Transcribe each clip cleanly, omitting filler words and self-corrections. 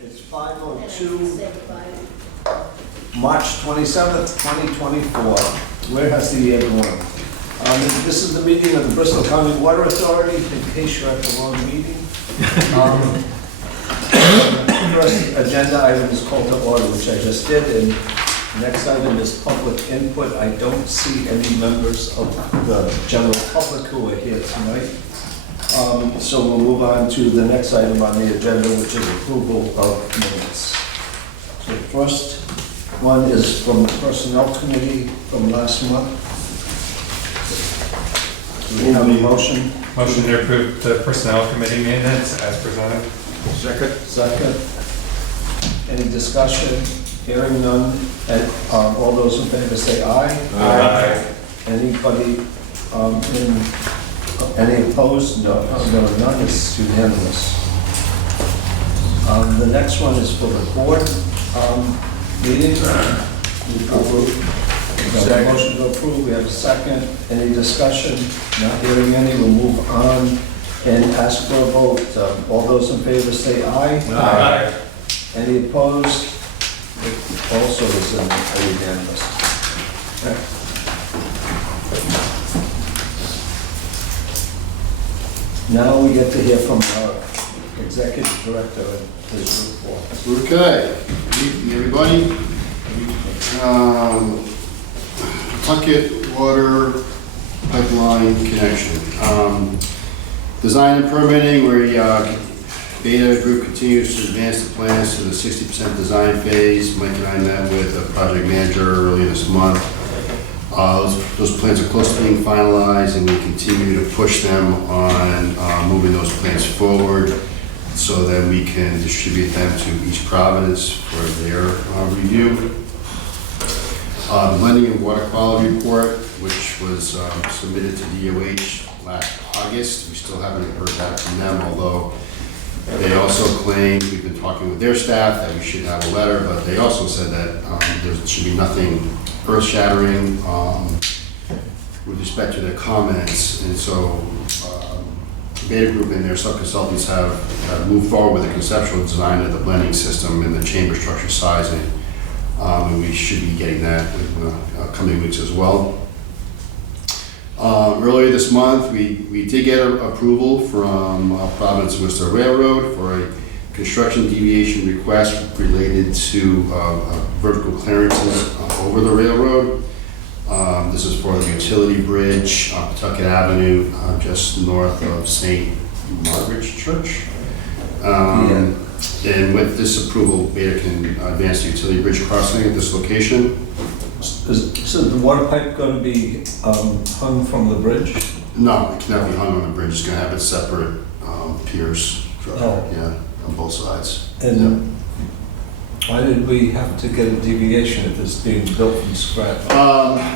It's 5:02, March 27th, 2024. Where has the year gone? This is the meeting of the Bristol County Water Authority, in case you're at the wrong meeting. First agenda item is called to order, which I just did, and next item is public input. I don't see any members of the general public who are here tonight. So we'll move on to the next item on the agenda, which is approval of minutes. So the first one is from the Personnel Committee from last month. Do we have a motion? Motion to approve the Personnel Committee minutes as presented. Second. Any discussion? Hearing none. All those in favor say aye. Aye. Anybody, any opposed? No, none, it's unanimous. The next one is for the board meeting. We have a motion to approve, we have a second. Any discussion? Not hearing any, we'll move on and ask for a vote. All those in favor say aye. Aye. Any opposed? It also is unanimous. Okay. Now we get to hear from our executive director and his report. Okay, good evening, everybody. Bucket water pipeline connection. Design and permitting, where Beta Group continues to advance the plans to the 60% design phase. Mike and I met with the project manager earlier this month. Those plans are close to being finalized, and we continue to push them on moving those plans forward so that we can distribute them to each province for their review. The Blending and Water Quality Report, which was submitted to DOH last August. We still haven't heard back from them, although they also claim, we've been talking with their staff, that we should have a letter, but they also said that there should be nothing earth-shattering with respect to their comments. And so Beta Group and their sub-consultants have moved forward with the conceptual design of the blending system and the chamber structure sizing. And we should be getting that in the coming weeks as well. Earlier this month, we did get approval from Providence Worcester Railroad for a construction deviation request related to vertical clearances over the railroad. This is for the utility bridge on Pawtucket Avenue, just north of St. Margaret's Church. And with this approval, Beta can advance the utility bridge crossing at this location. So the water pipe going to be hung from the bridge? No, it cannot be hung on the bridge. It's going to have its separate piers, yeah, on both sides. And why did we have to get a deviation if it's being built from scratch?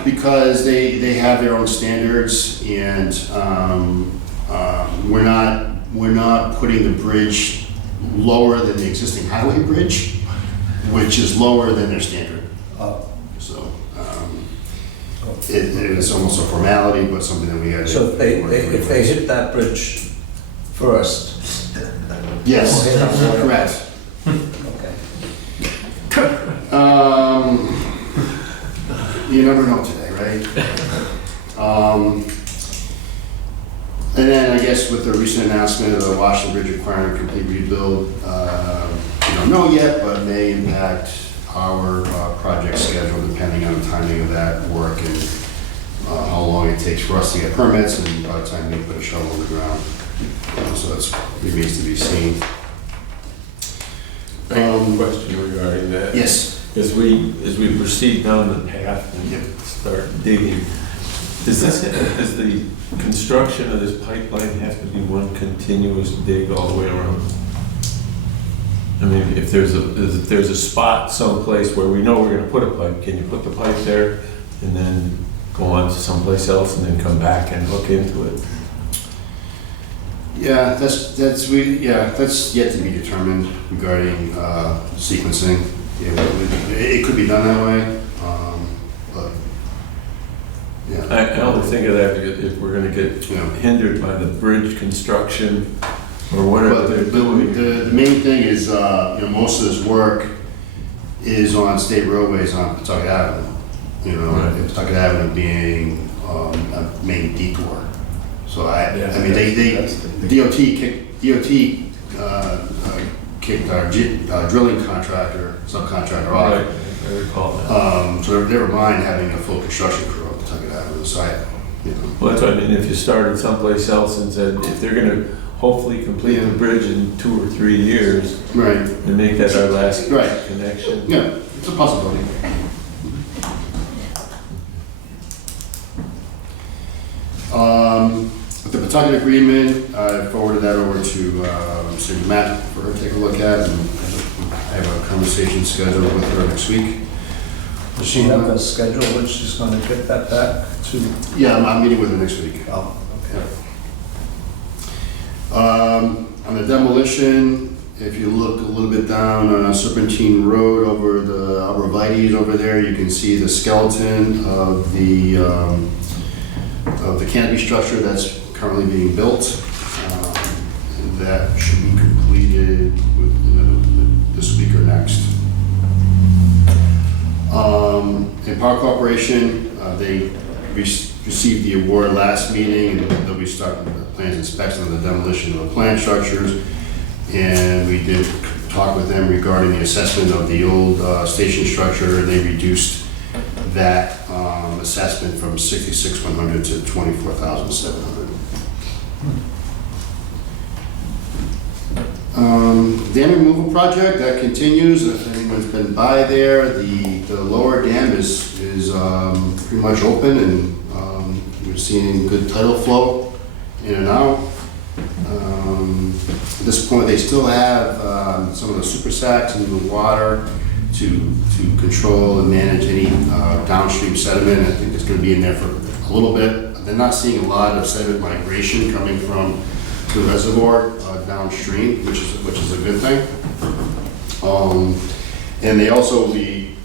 Because they have their own standards, and we're not putting the bridge lower than the existing highway bridge, which is lower than their standard. So it is almost a formality, but something that we had. So if they hit that bridge first? Yes, correct. Okay. You never know today, right? And then I guess with the recent announcement of the Washington Bridge requiring a complete rebuild, we don't know yet, but may impact our project schedule depending on the timing of that work and how long it takes for us to get permits and by the time we put a shovel on the ground. So that remains to be seen. I have a question regarding that. Yes. As we proceed down the path and start digging, does the construction of this pipeline have to be one continuous dig all the way around? I mean, if there's a spot someplace where we know we're going to put a pipe, can you put the pipe there and then go on to someplace else and then come back and hook into it? Yeah, that's yet to be determined regarding sequencing. Yeah, it could be done that way, but yeah. I only think of that if we're going to get hindered by the bridge construction Or whatever But they're doing. the main thing is, most of this work is on state roadways on Pawtucket Avenue. Right. Pawtucket Avenue being a main detour. So Yeah, that's the DOT kicked our drilling subcontractor off. Right, I recall that. So they were mind having a full construction crew on Pawtucket Avenue, so Well, that's what I mean, if you started someplace else and said, if they're gonna hopefully complete the bridge in 2 or 3 years, right, and make that our last Right. connection. yeah, it's a possibility. The Pawtucket agreement, I forwarded that over to Mr. Matt for her to take a look at, and I have a conversation scheduled with her next week. Does she have a schedule when she's gonna get that back to? Yeah, I'm meeting with her next week. Oh, okay. On the demolition, if you look a little bit down on Serpentine Road over the arborvitae's over there, you can see the skeleton of the canopy structure that's currently being built. That should be completed this week or next. In Park Corporation, they received the award last meeting, and they'll be starting the plans inspection of the demolition of the plant structures. And we did talk with them regarding the assessment of the old station structure, and they reduced that assessment from $66,100 to $24,700. Dam removal project, that continues. If anyone's been by there, the lower dam is pretty much open, and we're seeing good tidal flow in and out. At this point, they still have some of the super sacks in the water to control and manage any downstream sediment. I think it's going to be in there for a little bit. They're not seeing a lot of sediment migration coming from the reservoir downstream, which is a good thing. And they also will be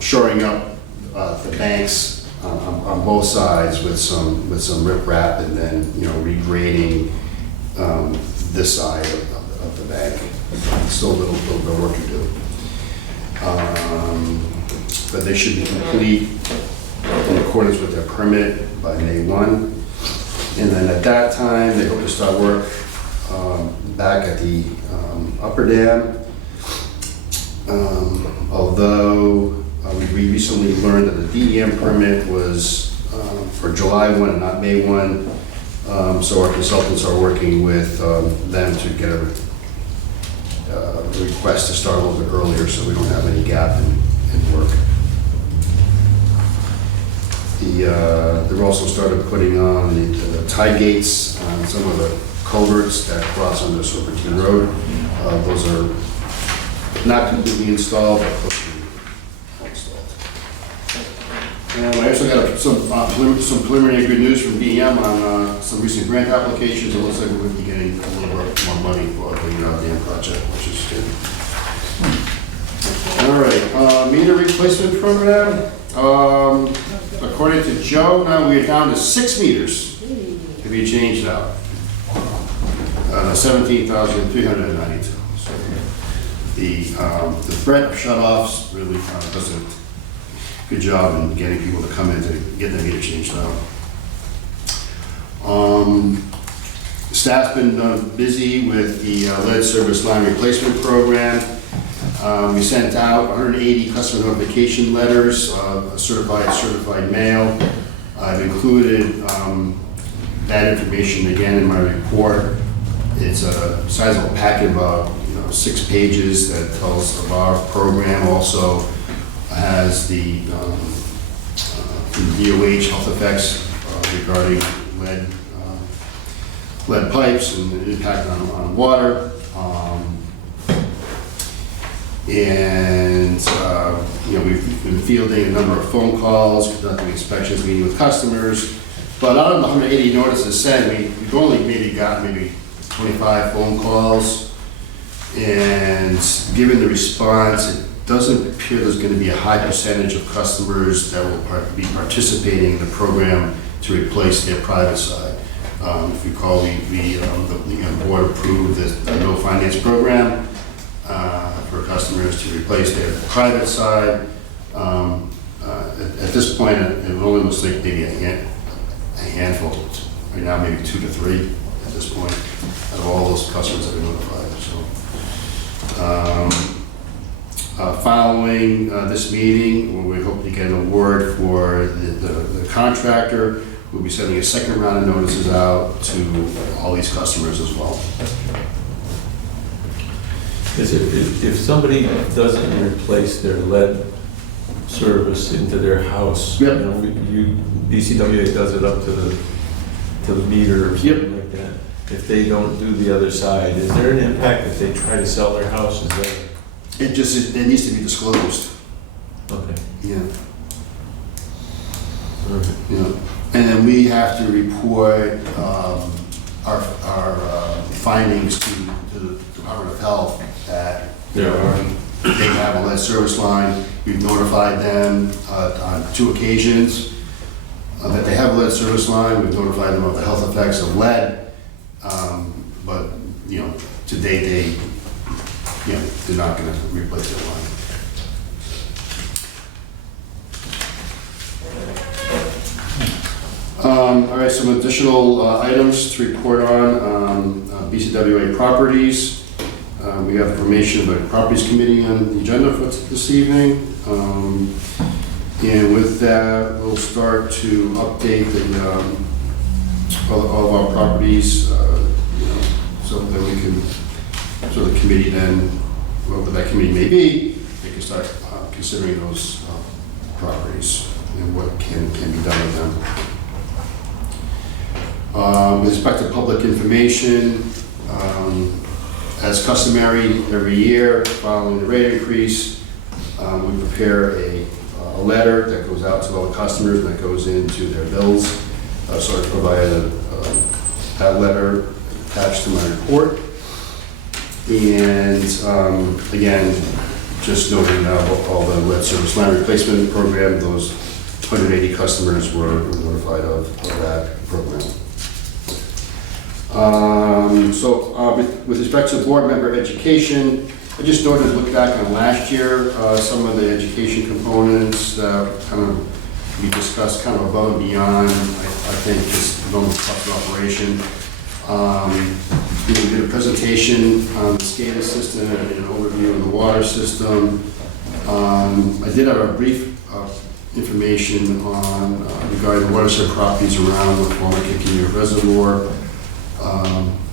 shoring up the banks on both sides with some riprap, and then regrading this side of the bank. Still a little bit of work to do. But they should be complete in accordance with their permit by May 1. And then at that time, they hope to start work back at the upper dam. Although we recently learned that the DEM permit was for July 1 and not May 1. So our consultants are working with them to get a request to start a little bit earlier, so we don't have any gap in work. They've also started putting on the tide gates on some of the culverts that cross under Serpentine Road. Those are not completely installed, but close to installed. And I also got some preliminary good news from DEM on some recent grant applications. It looks like we're going to be getting a little bit more money for the dam project, which is good. All right, meter replacement program. According to Joe, now we are down to 6 meters to be changed out. 17,392. So the threat of shutoffs really does a good job in getting people to come in to get the meter changed out. Staff's been busy with the lead service line replacement program. We sent out 180 customer notification letters, certified mail. I've included that information again in my report. It's a sizable packet, about 6 pages, that tells of our program. Also has the DOH health effects regarding lead pipes and the impact on water. And we've been fielding a number of phone calls, conducting inspections, meeting with customers. But out of the 180 notices sent, we've only got 25 phone calls. And given the response, it doesn't appear there's going to be a high percentage of customers that will be participating in the program to replace their private side. If you recall, the board approved the no finance program for customers to replace their private side. At this point, it only looks like maybe a handful, right now maybe 2 to 3 at this point, out of all those customers that we notified. So, following this meeting, we hope to get an award for the contractor. We'll be sending a second round of notices out to all these customers as well. If somebody doesn't replace their lead service into their house, Yep. BCWA does it up to the meter or Yep. something like that. If they don't do the other side, is there an impact if they try to sell their house? Is there? It needs to be disclosed. Okay. Yeah. All right. Yeah. And then we have to report our findings to the Department of Health that they have a lead service line. We've notified them on 2 occasions that they have a lead service line. We've notified them of the health effects of lead. But, to date, they're not going to replace their line. All right, some additional items to report on BCWA properties. We have information about the Properties Committee on the agenda for this evening. And with that, we'll start to update all of our properties, so that we can, so the committee then, whatever that committee may be, they can start considering those properties and what can be done with them. With respect to public information, as customary every year following the rate increase, we prepare a letter that goes out to all the customers and that goes into their bills. So I provided that letter attached to my report. And again, just noting all the lead service line replacement program, those 180 customers were notified of that program. With respect to board member education, I just noted, look back on last year, some of the education components that kind of we discussed kind of above and beyond, I think, just normal cost of operation. We did a presentation on the SCADA system and an overview of the water system. I did have a brief information on regarding the watershed properties around the former Kikimew Reservoir.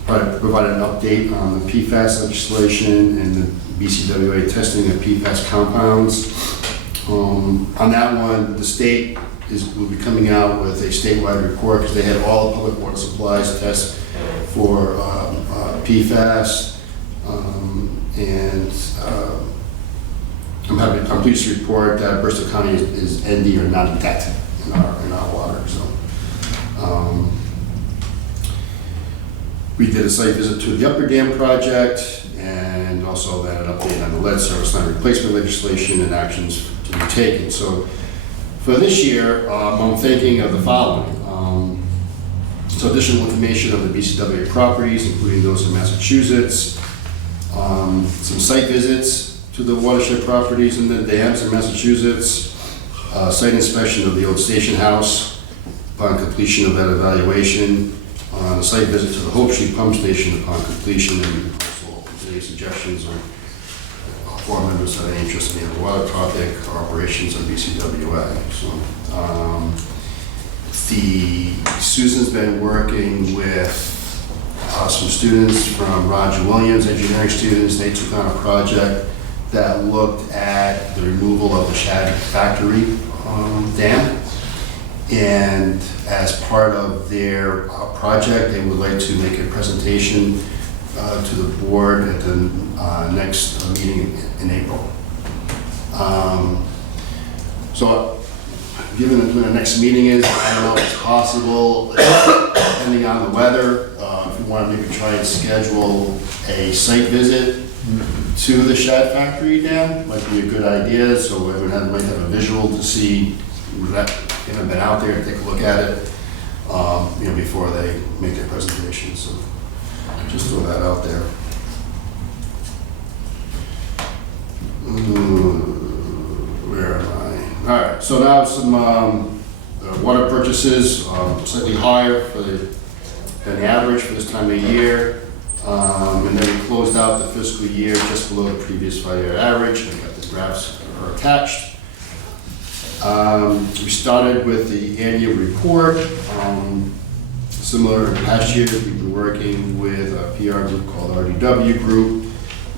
I provided an update on the PFAS legislation and the BCWA testing of PFAS compounds. On that one, the state will be coming out with a statewide report because they had all the public water supplies test for PFAS. I'm pleased to report that Bristol County is ND or not detected in our water. So. We did a site visit to the Upper Dam project and also then an update on the lead service line replacement legislation and actions to be taken. So for this year, I'm thinking of the following. So additional information on the BCWA properties, including those in Massachusetts, some site visits to the watershed properties in the dams in Massachusetts, site inspection of the old station house upon completion of that evaluation, on a site visit to the Hope Street Pump Station upon completion, and also any suggestions or board members have any interest in the water topic or operations of BCWA. So, Susan's been working with some students from Roger Williams, engineering students. They took on a project that looked at the removal of the Shad Factory dam. And as part of their project, they would like to make a presentation to the board at the next meeting in April. So given when the next meeting is, I don't know if it's possible, depending on the weather, if you want to maybe try and schedule a site visit to the Shad Factory dam, might be a good idea, so everyone might have a visual to see that. Haven't been out there to take a look at it. before they make their presentation. So just throw that out there. Where am I? All right, so now some water purchases, slightly higher than the average for this time of year. And then we closed out the fiscal year just below the previous 5-year average. I got the graphs are attached. We started with the annual report. Similar to past years, we've been working with a PR group called RDW Group,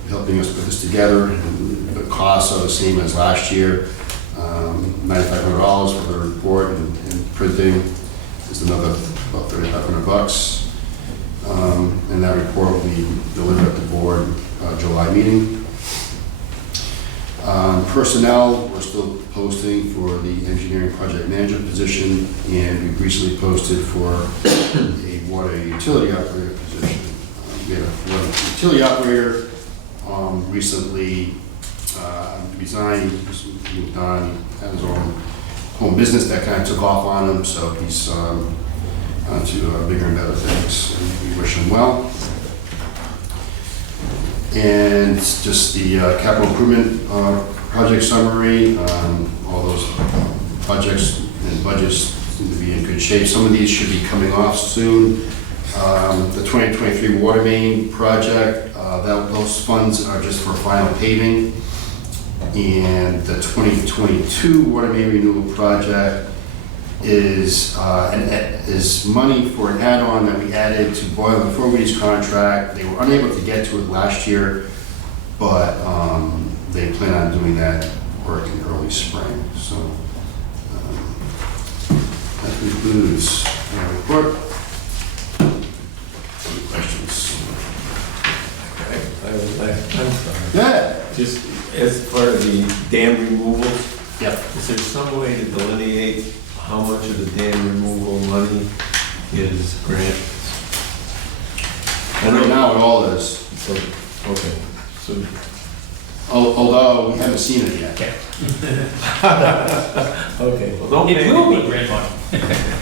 helping us put this together. And the costs are the same as last year. $9,500 for the report and printing is another about $3,500. And that report will be delivered at the board July meeting. Personnel, we're still posting for the engineering project manager position, and we recently posted for a water utility operator position. We had a water utility operator recently resigned, moved on, had his own home business that kind of took off on him, so he's on to bigger and better things, and we wish him well. And just the capital improvement project summary, all those projects and budgets seem to be in good shape. Some of these should be coming off soon. The 2023 water main project, those funds are just for final paving. And the 2022 water main renewal project is money for an add-on that we added to Boyle and Fogarty's contract. They were unable to get to it last year, but they plan on doing that work in early spring. So that concludes my report. Any questions? I'm sorry. Yeah. Just as part of the dam removals, Yep. is there some way to delineate how much of the dam removal money is grant? And right now it all is, So, okay, so, although we haven't seen it yet. okay, well, don't It pay will me. be grant money.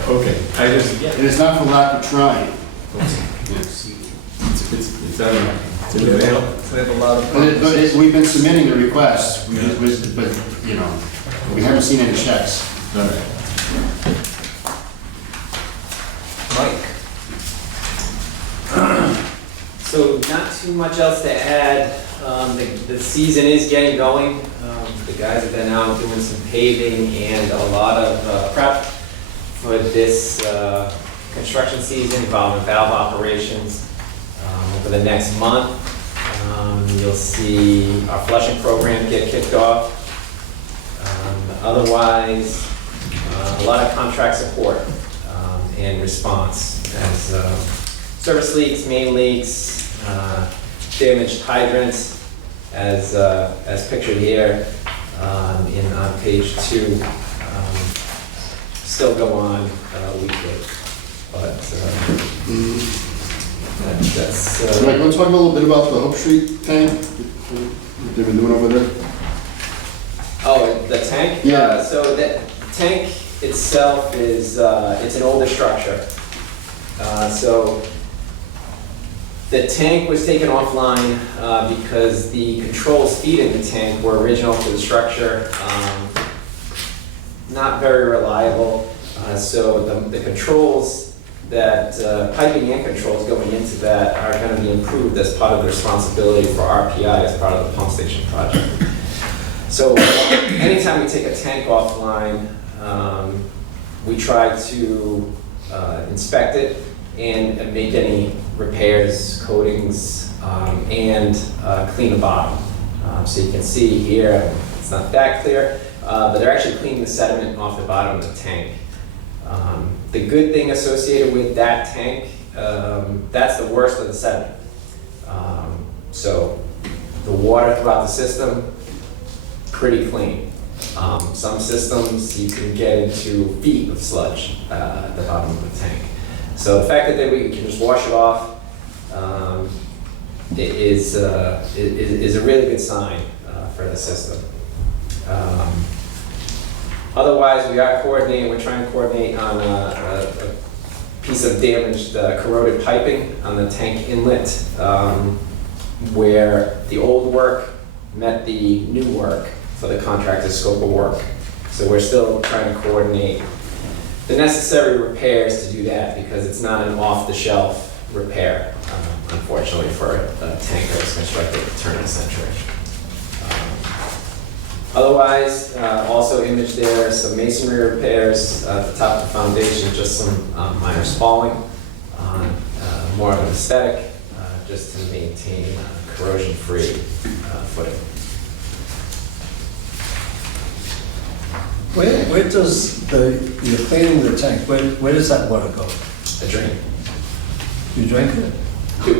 Okay, I just, And it's not for lack of trying. it's in the mail. We have a lot of. We've been submitting the requests, but, you know, we haven't seen any checks. All right. Mike? So not too much else to add. The season is getting going. The guys have been out doing some paving and a lot of prep for this construction season involving valve operations. Over the next month, you'll see our flushing program get kicked off. Otherwise, a lot of contract support and response as service leaks, main leaks, damaged hydrants, as pictured here on page 2, still go on weekly. But that's Mike, want to talk a little bit about the Hope Street tank? What they've been doing over there? oh, the tank? Yeah. So the tank itself is, it's an older structure. So the tank was taken offline because the controls feeding the tank were original to the structure, not very reliable. So the controls that, piping and controls going into that are going to be improved as part of the responsibility for RPI as part of the pump station project. So anytime we take a tank offline, we try to inspect it and make any repairs, coatings, and clean the bottom. So you can see here, it's not that clear, but they're actually cleaning the sediment off the bottom of the tank. The good thing associated with that tank, that's the worst of the sediment. So the water throughout the system, pretty clean. Some systems you can get into feet of sludge at the bottom of the tank. So the fact that we can just wash it off is a really good sign for the system. Otherwise, we are coordinating. We're trying to coordinate on piece of damaged corroded piping on the tank inlet, where the old work met the new work for the contractor's scope of work. So we're still trying to coordinate the necessary repairs to do that, because it's not an off-the-shelf repair, unfortunately, for a tank that was constructed at the turn of the century. Otherwise, also imaged there, some masonry repairs at the top of the foundation, just some minor spalling, more of an aesthetic, just to maintain corrosion-free footing. Where does you're cleaning the tank, where does that water go? A drain. You drink it?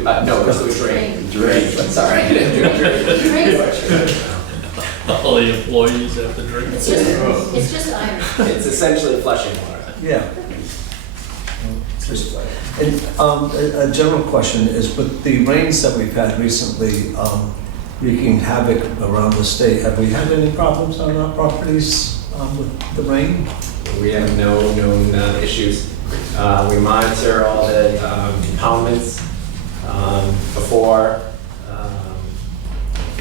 No, it's a drain. Drain. Sorry, I didn't do drain. All the employees have to drink. It's just iron. It's essentially flushing water. Yeah. And a general question is, with the rains that we've had recently wreaking havoc around the state, have we had any problems on our properties with the rain? We have no known issues. We monitor all the impoundments before.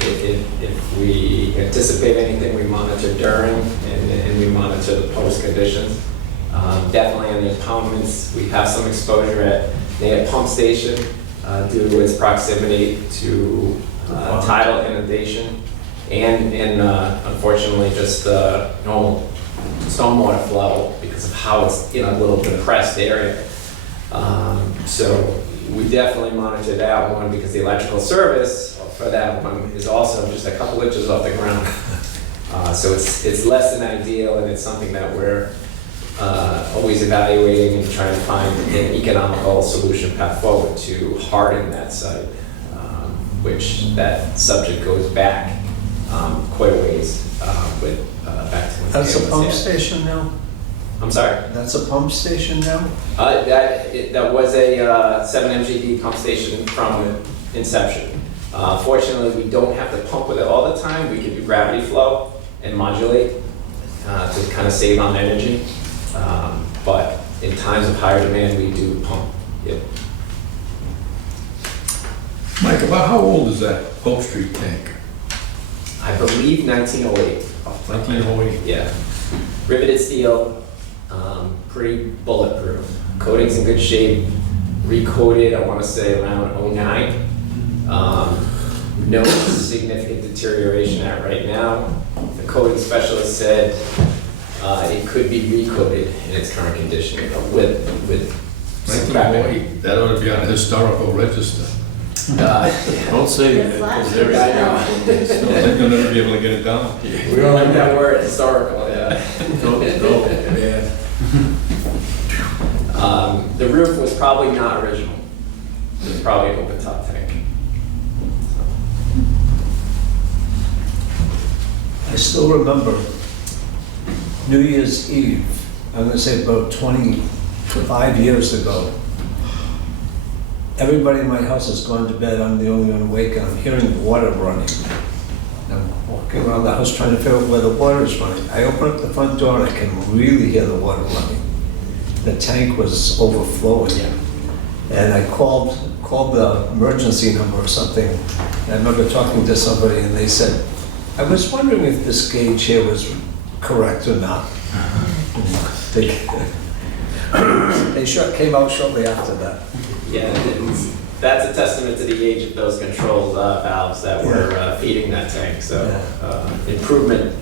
If we anticipate anything, we monitor during, and we monitor the post conditions. Definitely on the impoundments, we have some exposure at the pump station due to its proximity to tidal inundation and unfortunately just normal stormwater flow because of how it's in a little depressed area. So we definitely monitor that one, because the electrical service for that one is also just a couple inches off the ground. So it's less than ideal, and it's something that we're always evaluating and trying to find an economical solution path forward to harden that site, which that subject goes back quite a ways with back to when That's Pam a pump was here. station now? I'm sorry? That's a pump station now? That was a 7 MGD pump station from inception. Fortunately, we don't have to pump with it all the time. We can do gravity flow and modulate to kind of save on energy. But in times of higher demand, we do pump. Yep. Mike, about how old is that Hope Street tank? I believe 1908. 1908. Yeah. Riveted steel, pretty bulletproof. Coating's in good shape. Recoated, I want to say around 09. No significant deterioration at right now. The coating specialist said it could be recoated in its current condition with scrapping. 1908, that ought to be on a historical register. Don't say They're that, flat. 'cause everything I know. else So they're gonna never be able to get it down. We don't like that word, historical, yeah. Yeah. The roof was probably not original. It was probably an open top tank. I still remember New Year's Eve, I'm gonna say about 25 years ago. Everybody in my house has gone to bed, I'm the only one awake, and I'm hearing water running. I'm walking around the house trying to figure out where the water is running. I open up the front door and I can really hear the water running. The tank was overflowing. And I called the emergency number or something. And I remember talking to somebody and they said, I was wondering if this gauge here was correct or not. They came out shortly after that. Yeah, that's a testament to the age of those control valves that were feeding that tank. So improvement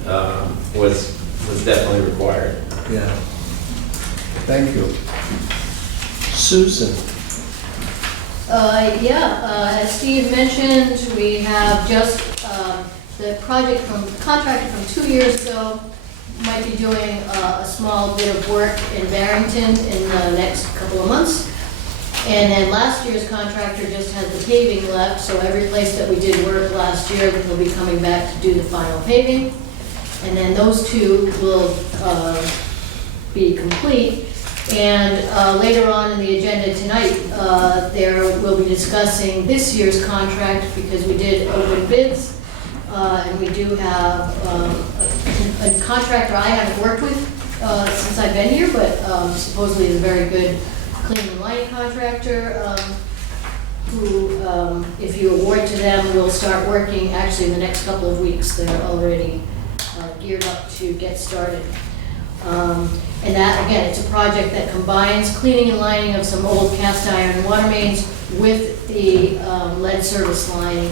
was definitely required. Yeah. Thank you. Susan? As Steve mentioned, we have just the contractor from 2 years ago might be doing a small bit of work in Barrington in the next couple of months. And then last year's contractor just has the paving left, so every place that we did work last year, he'll be coming back to do the final paving. And then those two will be complete. And later on in the agenda tonight, we'll be discussing this year's contract because we did open bids. And we do have a contractor I haven't worked with since I've been here, but supposedly is a very good cleaning and lighting contractor, who, if you award to them, will start working actually in the next couple of weeks. They're already geared up to get started. And that, again, it's a project that combines cleaning and lining of some old cast iron water mains with the lead service line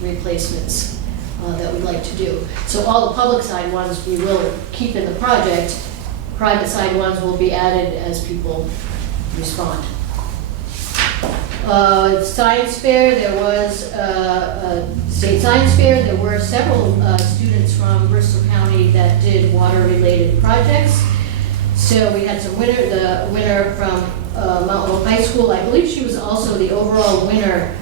replacements that we'd like to do. So all the public side ones we will keep in the project. Private side ones will be added as people respond. Science fair, there was a state science fair. There were several students from Bristol County that did water-related projects. So we had some the winner from Mount Hope High School. I believe she was also the overall winner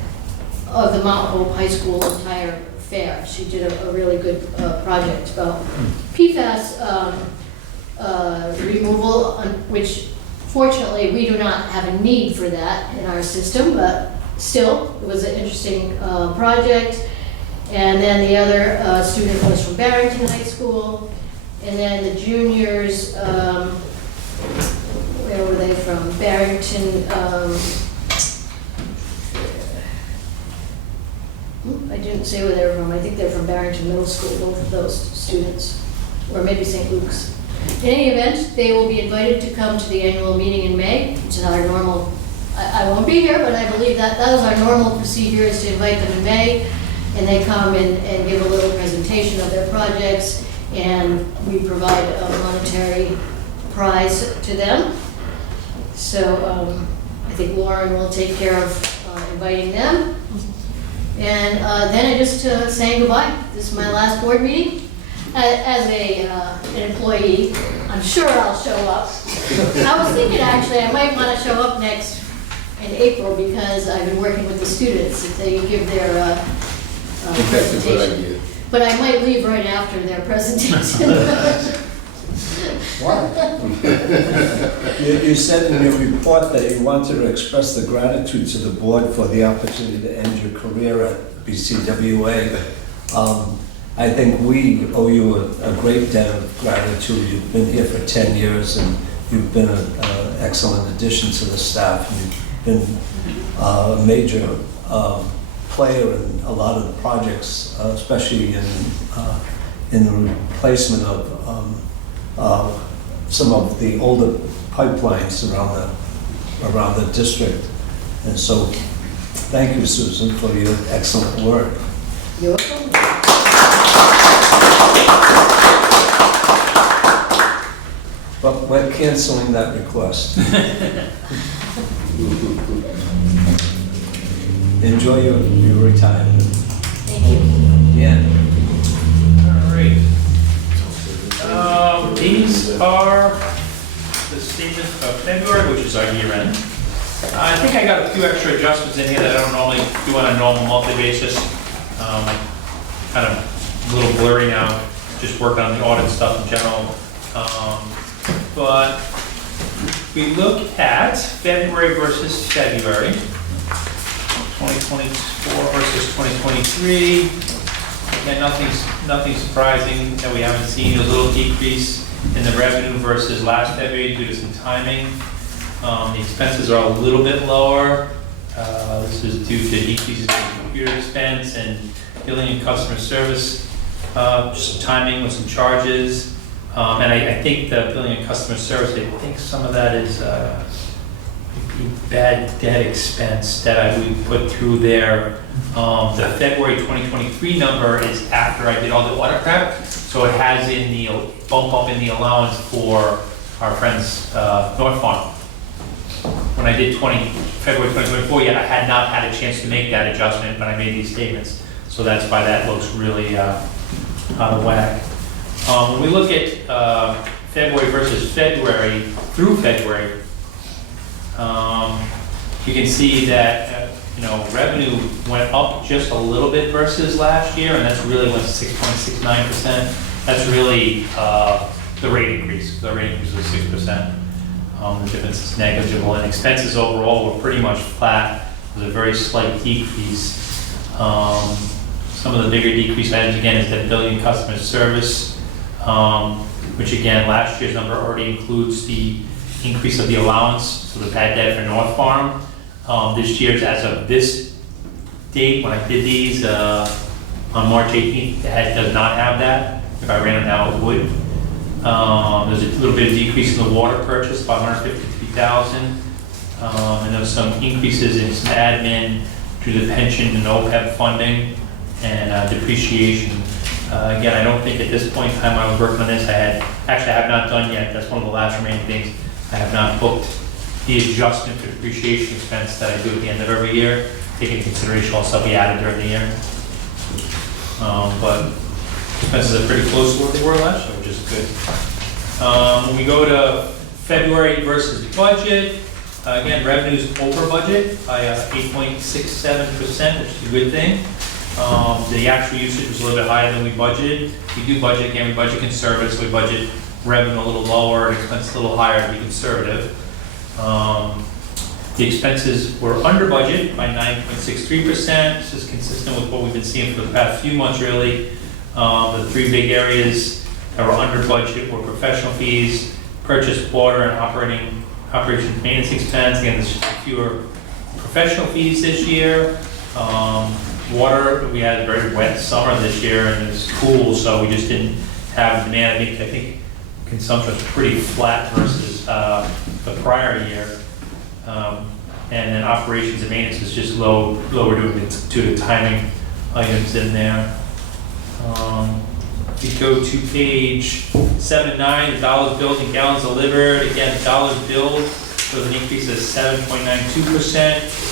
of the Mount Hope High School entire fair. She did a really good project about PFAS removal, which fortunately we do not have a need for that in our system, but still, it was an interesting project. And then the other student was from Barrington High School. And then the juniors, where were they from? Barrington, I didn't say where they were from. I think they're from Barrington Middle School, both of those students, or maybe St. Luke's. In any event, they will be invited to come to the annual meeting in May, which is our normal, I won't be here, but I believe that is our normal procedure, is to invite them in May, and they come and give a little presentation of their projects, and we provide a monetary prize to them. So I think Lauren will take care of inviting them. And then I just saying goodbye. This is my last board meeting. As an employee, I'm sure I'll show up. I was thinking actually I might want to show up next in April because I've been working with the students if they give their I think that's a good presentation. idea. But I might leave right after their presentation. You said in your report that you wanted to express the gratitude to the board for the opportunity to end your career at BCWA. I think we owe you a great debt of gratitude. You've been here for 10 years and you've been an excellent addition to the staff. You've been a major player in a lot of the projects, especially in the replacement of some of the older pipelines around the district. And so thank you, Susan, for your excellent work. You're welcome. But we're canceling that request. Enjoy your retirement. Thank you. Yeah. All right. These are the statements of February, which is our year end. I think I got a few extra adjustments in here that I don't normally do on a normal monthly basis. Kind of a little blurry now, just working on the audit stuff in general. But we look at February versus February, 2024 versus 2023. Again, nothing surprising that we haven't seen. A little decrease in the revenue versus last February due to some timing. The expenses are a little bit lower. This is due to decreases in computer expense and billing and customer service, just timing with some charges. And I think the billing and customer service, I think some of that is bad debt expense that we put through there. The February 2023 number is after I did all the audit prep, so it has in the bump up in the allowance for our friends North Farm. When I did February 2024, yet I had not had a chance to make that adjustment when I made these statements, so that's why that looks really out of whack. When we look at February versus February through February, you can see that revenue went up just a little bit versus last year, and that's really went 6.69%. That's really the rate increase. The rate increase was 6%. The difference is negligible, and expenses overall were pretty much flat. It was a very slight decrease. Some of the bigger decrease items again is that billing and customer service, which again last year's number already includes the increase of the allowance, so they've had that for North Farm. This year's, as of this date, when I did these, on March 18th, it does not have that. If I ran it now, it would. There's a little bit of decrease in the water purchase, about 153,000. And there's some increases in some admin through the pension and OPEB funding and depreciation. Again, I don't think at this point in time I was working on this, I have not done yet, that's one of the last remaining things. I have not booked the adjustment for depreciation expense that I do at the end of every year, taking into consideration also be added during the year. But expenses are pretty close to what they were last year, which is good. When we go to February versus budget, again, revenue's over budget by 8.67%, which is a good thing. The actual usage was a little bit higher than we budgeted. We do budget, again, we budget conservative, so we budget revenue a little lower and expenses a little higher to be conservative. The expenses were under budget by 9.63%. This is consistent with what we've been seeing for the past few months, really. The three big areas that were under budget were professional fees, purchased water, and operations maintenance expense. Again, there's fewer professional fees this year. Water, we had a very wet summer this year, and it was cool, so we just didn't have demand. I think consumption was pretty flat versus the prior year. And then operations and maintenance is just lower due to timing items in there. If you go to page 7.9, the dollars billed and gallons delivered. Again, dollars billed was an increase of 7.92%.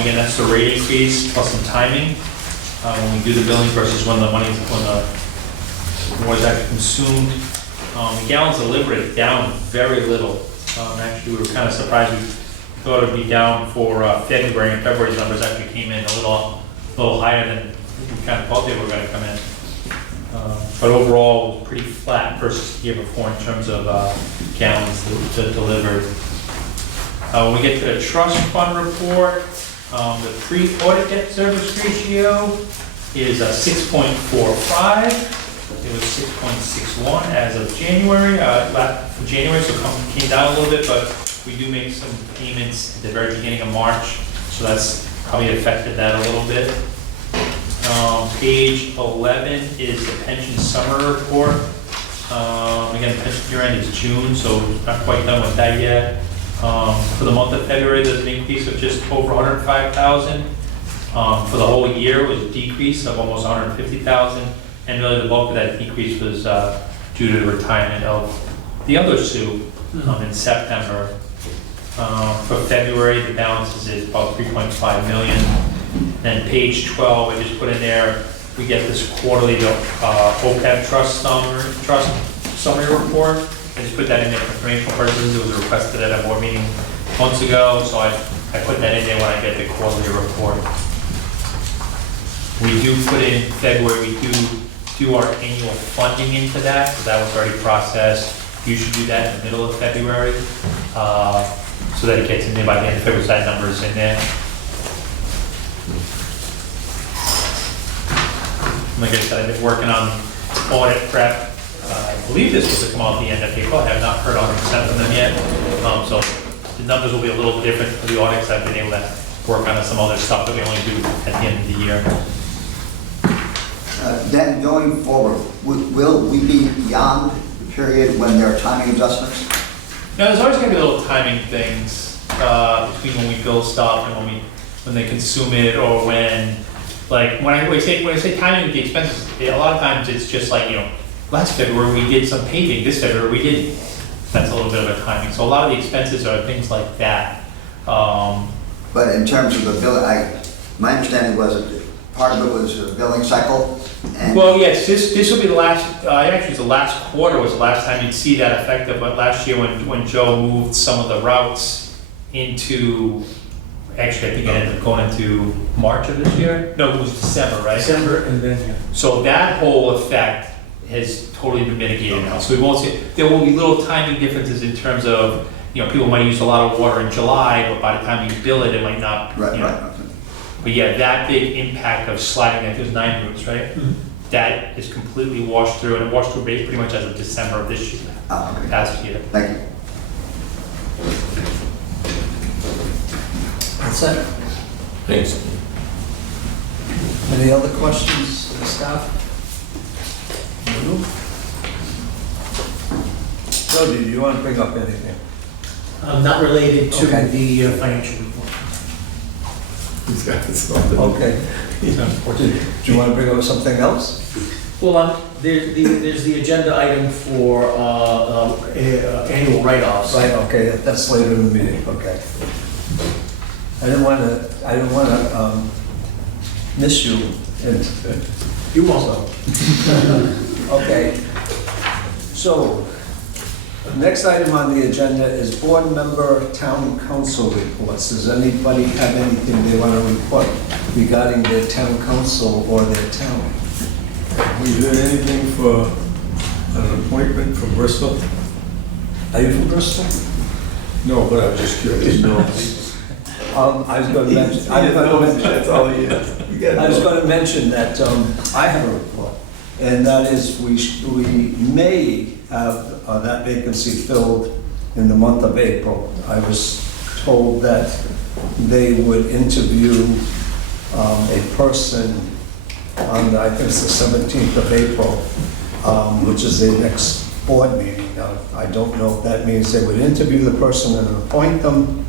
Again, that's the rate increase plus some timing when we do the billing versus when the money, when the water is actually consumed. The gallons delivered is down very little. Actually, we were kind of surprised. We thought it would be down for February, and February's numbers actually came in a little higher than we kind of thought they were going to come in. But overall, it was pretty flat versus the year before in terms of gallons delivered. When we get to the trust fund report, the pre-audit debt service ratio is 6.45. It was 6.61 as of January. For January, so it came down a little bit, but we do make some payments at the very beginning of March, so that's probably affected that a little bit. Page 11 is the pension summary report. Again, the pension year end is June, so we're not quite done with that yet. For the month of February, there's an increase of just over 105,000. For the whole year, it was a decrease of almost 150,000. And really the bulk of that decrease was due to the retirement of the other Sue in September. For February, the balance is about 3.5 million. Then page 12, I just put in there, we get this quarterly OPEB trust summary report. I just put that in there for informational purposes. It was requested at a board meeting months ago, so I put that in there when I get the quarterly report. We do put in February, we do our annual funding into that, so that was already processed. You should do that in the middle of February, so that it gets in there by the end of February, so that number is in there. Like I said, I've been working on audit prep. I believe this was to come out at the end of April. I have not heard 100% from them yet. So the numbers will be a little different for the audits. I've been able to work on some other stuff that we only do at the end of the year. Then going forward, will we be beyond the period when there are timing adjustments? Now, there's always going to be little timing things between when we build stuff and when they consume it, or when, like, when I say timing with the expenses, a lot of times it's just like, last February we did some paving, this February we didn't. That's a little bit of a timing. So a lot of the expenses are things like that. But in terms of the bill, my understanding was that part of it was a billing cycle. And Well, yes, this will be the last, actually the last quarter was the last time you'd see that effective, but last year when Joe moved some of the routes into, actually I think it ended up going into March of this year? No, it was December, right? December and then, So that whole effect has totally been mitigated now. So we won't see, there will be little timing differences in terms of, people might use a lot of water in July, but by the time you bill it, it might not, Right. But yeah, that big impact of sliding, there's 9 routes, right? That is completely washed through, and it washed through pretty much as of December of this year, Okay. past year. Thank you. That's it. Thanks. Any other questions, staff? No? Jody, do you want to bring up anything? Not related to Okay. the financial report. He's got something. Okay. Do you want to bring up something else? Well, there's the agenda item for annual write-offs. Right, okay, that's later in the meeting, okay. I didn't want to miss you, and You won't. okay. So, next item on the agenda is board member town council reports. Does anybody have anything they want to report regarding their town council or their town? We did anything for an appointment for Bristol? Are you from Bristol? No, but I was just curious. No. I was going to mention, That's all he is. I was going to mention that I have a report, and that is we may have that vacancy filled in the month of April. I was told that they would interview a person on, I think it's the 17th of April, which is the next board meeting. Now, I don't know if that means they would interview the person and appoint them,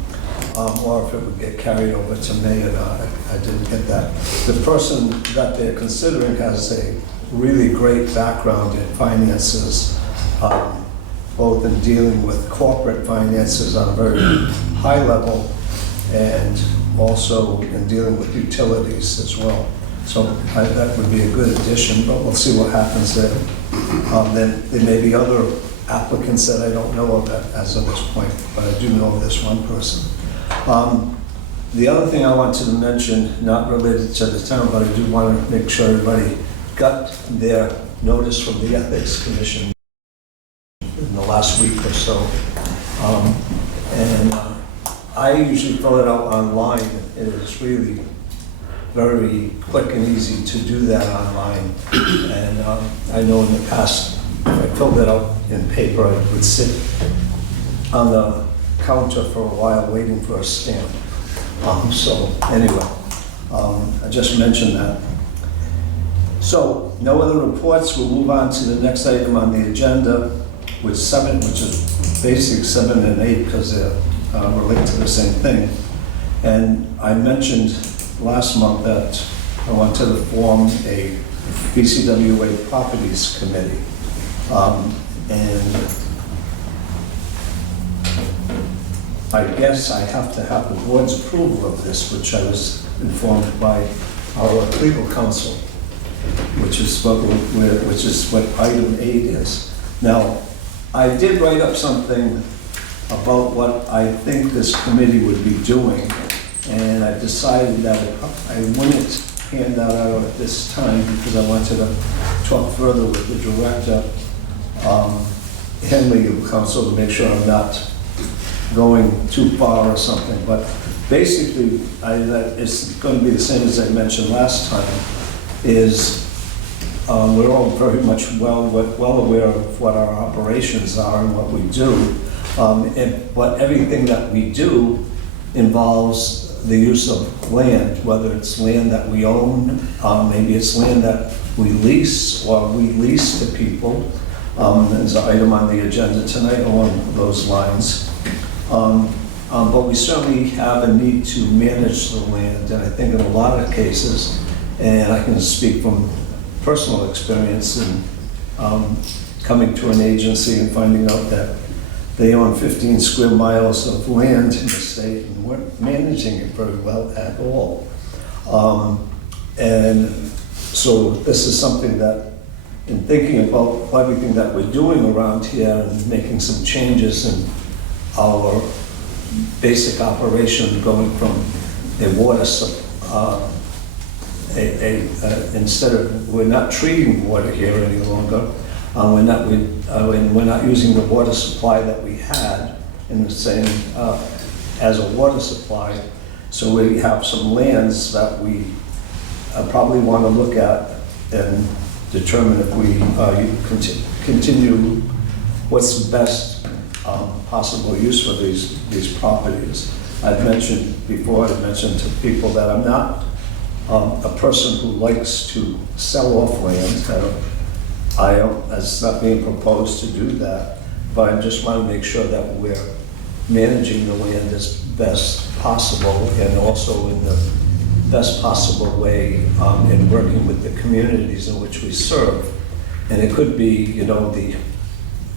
or if it would get carried over to May or not. I didn't get that. The person that they're considering has a really great background in finances, both in dealing with corporate finances on a very high level and also in dealing with utilities as well. So that would be a good addition, but we'll see what happens there. Then there may be other applicants that I don't know of as of this point, but I do know of this one person. The other thing I wanted to mention, not related to the town, but I do want to make sure everybody got their notice from the Ethics Commission in the last week or so. I usually fill it out online. It is really very quick and easy to do that online. And I know in the past, if I filled it out in paper, I would sit on the counter for a while waiting for a stamp. So anyway, I just mentioned that. So no other reports. We'll move on to the next item on the agenda, which is basically 7 and 8 because they're related to the same thing. And I mentioned last month that I wanted to form a BCWA Properties Committee. And I guess I have to have the board's approval of this, which I was informed by our legal counsel, which is what item 8 is. Now, I did write up something about what I think this committee would be doing, and I decided that I wouldn't hand that out at this time because I wanted to talk further with the director and legal counsel to make sure I'm not going too far or something. But basically, it's going to be the same as I mentioned last time, is we're all very much well aware of what our operations are and what we do. But everything that we do involves the use of land, whether it's land that we own, maybe it's land that we lease or we lease to people. There's an item on the agenda tonight along those lines. But we certainly have a need to manage the land, and I think in a lot of cases, and I can speak from personal experience in coming to an agency and finding out that they own 15 square miles of land in the state and weren't managing it very well at all. And so this is something that, in thinking about everything that we're doing around here and making some changes in our basic operation, going from a water, instead of, we're not treating water here any longer. We're not using the water supply that we had in the same, as a water supply. So we have some lands that we probably want to look at and determine if we continue what's the best possible use for these properties. I've mentioned before, I've mentioned to people that I'm not a person who likes to sell off land. It's not being proposed to do that, but I just want to make sure that we're managing the land as best possible and also in the best possible way in working with the communities in which we serve. And it could be, you know,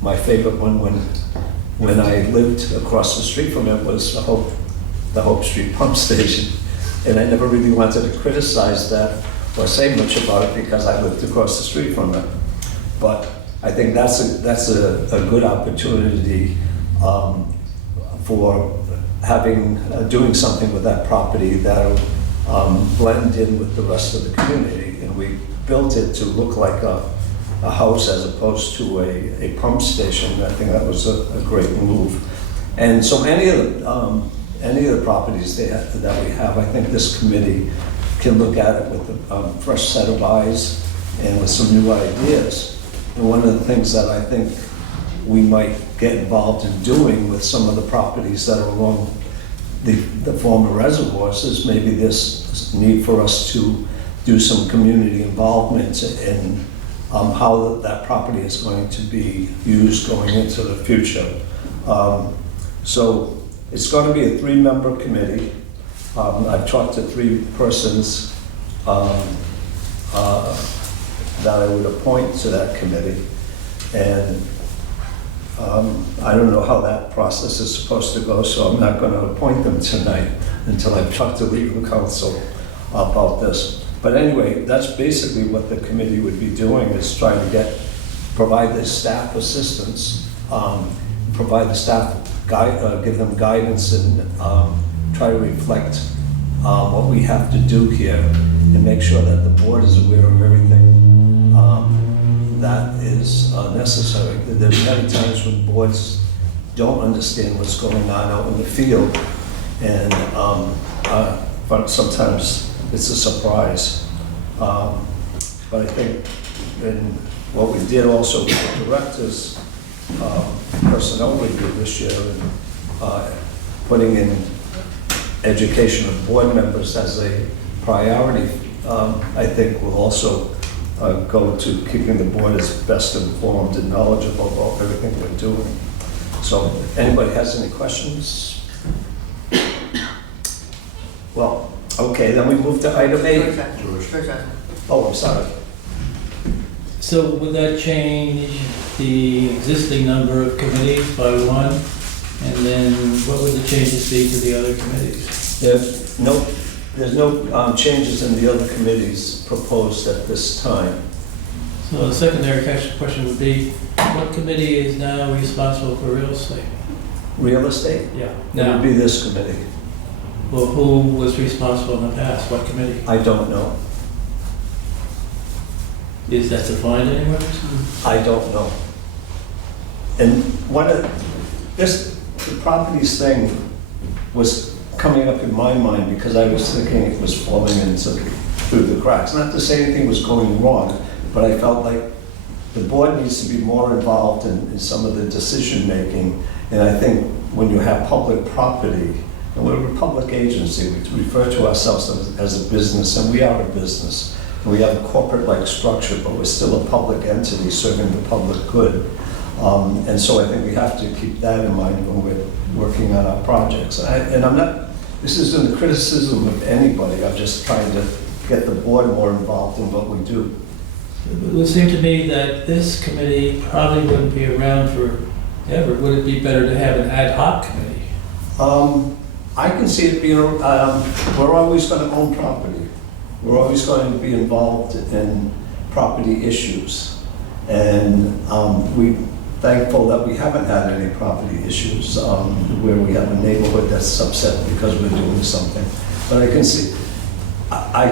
my favorite one when I lived across the street from it was the Hope Street pump station. And I never really wanted to criticize that or say much about it because I lived across the street from it. But I think that's a good opportunity for doing something with that property that'll blend in with the rest of the community. And we built it to look like a house as opposed to a pump station. I think that was a great move. And so any of the properties that we have, I think this committee can look at it with a fresh set of eyes and with some new ideas. And one of the things that I think we might get involved in doing with some of the properties that are along the former reservoirs is maybe this need for us to do some community involvement in how that property is going to be used going into the future. So it's going to be a 3-member committee. I've talked to 3 persons that I would appoint to that committee. And I don't know how that process is supposed to go, so I'm not going to appoint them tonight until I've talked to legal counsel about this. But anyway, that's basically what the committee would be doing, is trying to provide the staff assistance, provide the staff, give them guidance and try to reflect what we have to do here and make sure that the board is aware of everything that is necessary. There's many times when boards don't understand what's going on out in the field, and but sometimes it's a surprise. But I think what we did also with the directors personnel review this year and putting in education of board members as a priority, I think will also go to keeping the board as best informed and knowledgeable about everything we're doing. So, anybody has any questions? Well, okay, then we move to item 8. Oh, I'm sorry. So would that change the existing number of committees by 1? And then what would the changes be to the other committees? There's no changes in the other committees proposed at this time. So the secondary question would be, what committee is now responsible for real estate? Real estate? Yeah. It Now, would be this committee. well, who was responsible in the past? What committee? I don't know. Is that defined anywhere? I don't know. And the properties thing was coming up in my mind because I was thinking it was falling through the cracks. Not to say anything was going wrong, but I felt like the board needs to be more involved in some of the decision making. And I think when you have public property, and we're a public agency, we refer to ourselves as a business, and we are a business. And we have a corporate-like structure, but we're still a public entity serving the public good. And so I think we have to keep that in mind when we're working on our projects. This isn't a criticism of anybody, I'm just trying to get the board more involved in what we do. It would seem to me that this committee probably wouldn't be around forever. Would it be better to have an ad hoc committee? I can see it being, we're always going to own property. We're always going to be involved in property issues. And we're thankful that we haven't had any property issues where we have a neighborhood that's upset because we're doing something. But I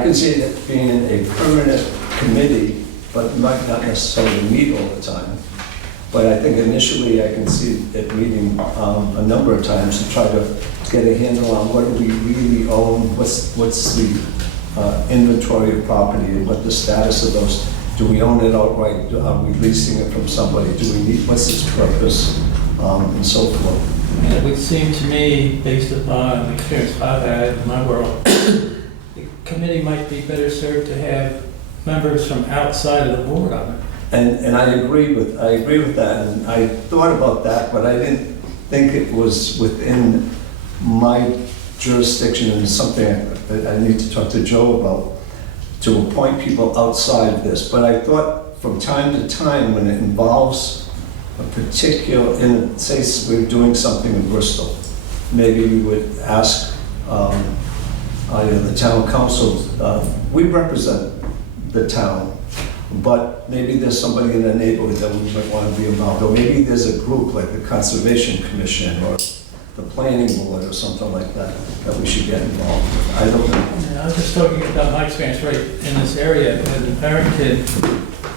can see it being a permanent committee, but it might not necessarily meet all the time. But I think initially I can see it meeting a number of times to try to get a handle on what do we really own, what's the inventory of property and what the status of those. Do we own it outright? Are we leasing it from somebody? Do we need, what's its purpose? And so forth. And it would seem to me, based upon the experience I've had in my world, the committee might be better served to have members from outside of the board on it. And I agree with that, and I thought about that, but I didn't think it was within my jurisdiction, and something that I need to talk to Joe about, to appoint people outside of this. But I thought from time to time, when it involves a particular, say we're doing something in Bristol, maybe we would ask the town council, we represent the town, but maybe there's somebody in the neighborhood that we might want to be involved, or maybe there's a group like the Conservation Commission or the Planning Board or something like that, that we should get involved with. I don't know. Yeah, I was just talking about my experience right in this area. In Barrington,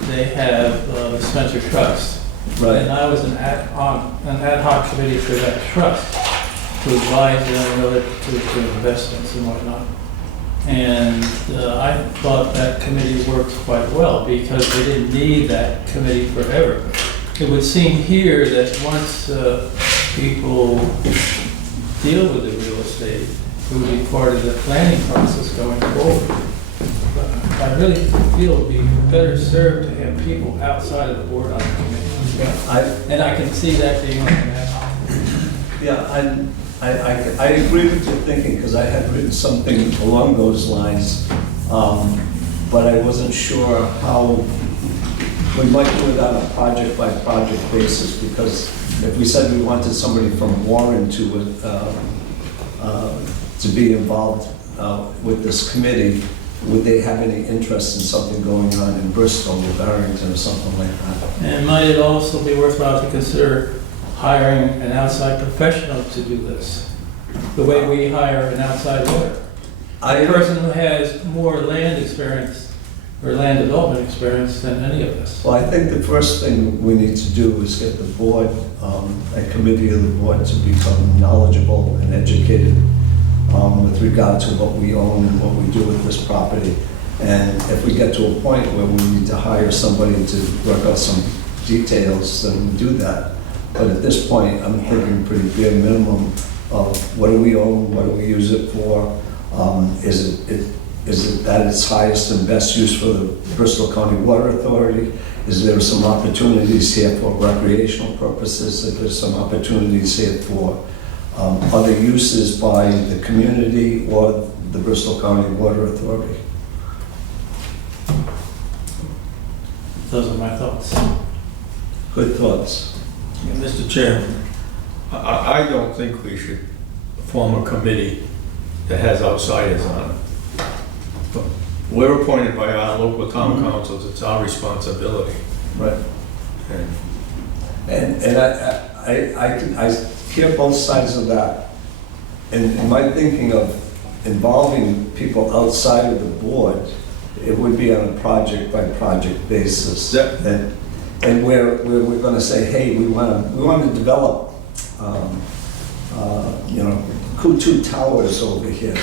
they have the Spencer Trust. Right. And I was an ad hoc committee for that trust to advise them relative to investments and whatnot. And I thought that committee worked quite well because they didn't need that committee forever. It would seem here that once people deal with the real estate, it would be part of the planning process going forward. But I really feel it would be better served to have people outside of the board on the committee. And I can see that being on the map. Yeah, I agree with your thinking, because I had written something along those lines, but I wasn't sure how we might do it on a project-by-project basis, because if we said we wanted somebody from Warren to be involved with this committee, would they have any interest in something going on in Bristol or Barrington or something like that? And might it also be worthwhile to consider hiring an outside professional to do this? The way we hire an outside lawyer. A person who has more land experience or land development experience than any of us. Well, I think the first thing we need to do is get the board, a committee of the board, to become knowledgeable and educated with regard to what we own and what we do with this property. And if we get to a point where we need to hire somebody to work out some details, then we do that. But at this point, I'm thinking pretty bare minimum of what do we own, what do we use it for? Is it at its highest and best use for the Bristol County Water Authority? Is there some opportunities here for recreational purposes? Is there some opportunities here for other uses by the community or the Bristol County Water Authority? Those are my thoughts. Good thoughts. Mr. Chairman, I don't think we should form a committee that has outsiders on it. We're appointed by our local town councils, it's our responsibility. Right. And And I hear both sides of that. And in my thinking of involving people outside of the board, it would be on a project-by-project basis. And where we're going to say, hey, we want to develop, Kutu Towers over here,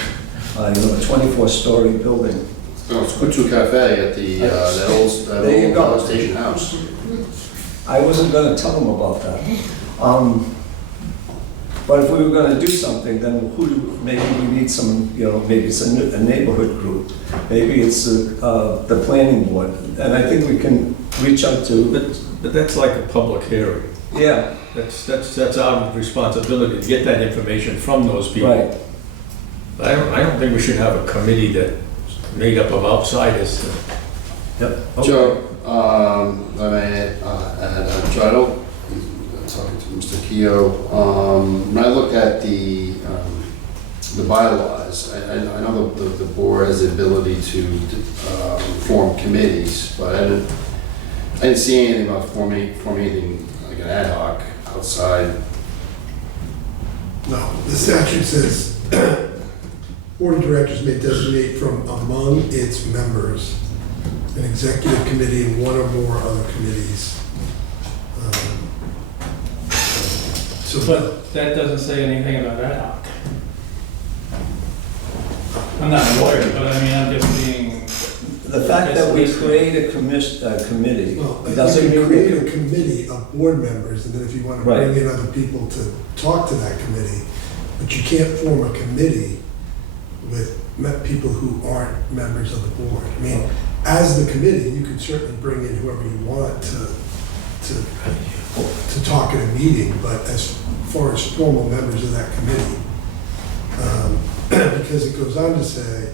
a 24-story building. No, it's Kutu Cafe at the, that old There you go. Power Station house. I wasn't going to tell them about that. But if we were going to do something, then maybe we need some, maybe it's a neighborhood group. Maybe it's the planning board. And I think we can reach out to. but that's like a public hearing. Yeah, That's our responsibility to get that information from those people. right. I don't think we should have a committee that's made up of outsiders. Yep. Joe, Joe, I'm talking to Mr. Keough. When I look at the bylaws, I know the board has the ability to form committees, but I didn't see anything about forming anything like an ad hoc outside. No, the statute says Board of Directors may designate from among its members an executive committee and one or more other committees. But that doesn't say anything about ad hoc. I'm not a lawyer, but I mean, I'm just being the fact that we create a committee Well, I doesn't think you mean. create a committee of board members, and then if you want to Right. bring in other people to talk to that committee, but you can't form a committee with people who aren't members of the board. I mean, as the committee, you can certainly bring in whoever you want to talk at a meeting, but as far as formal members of that committee, because it goes on to say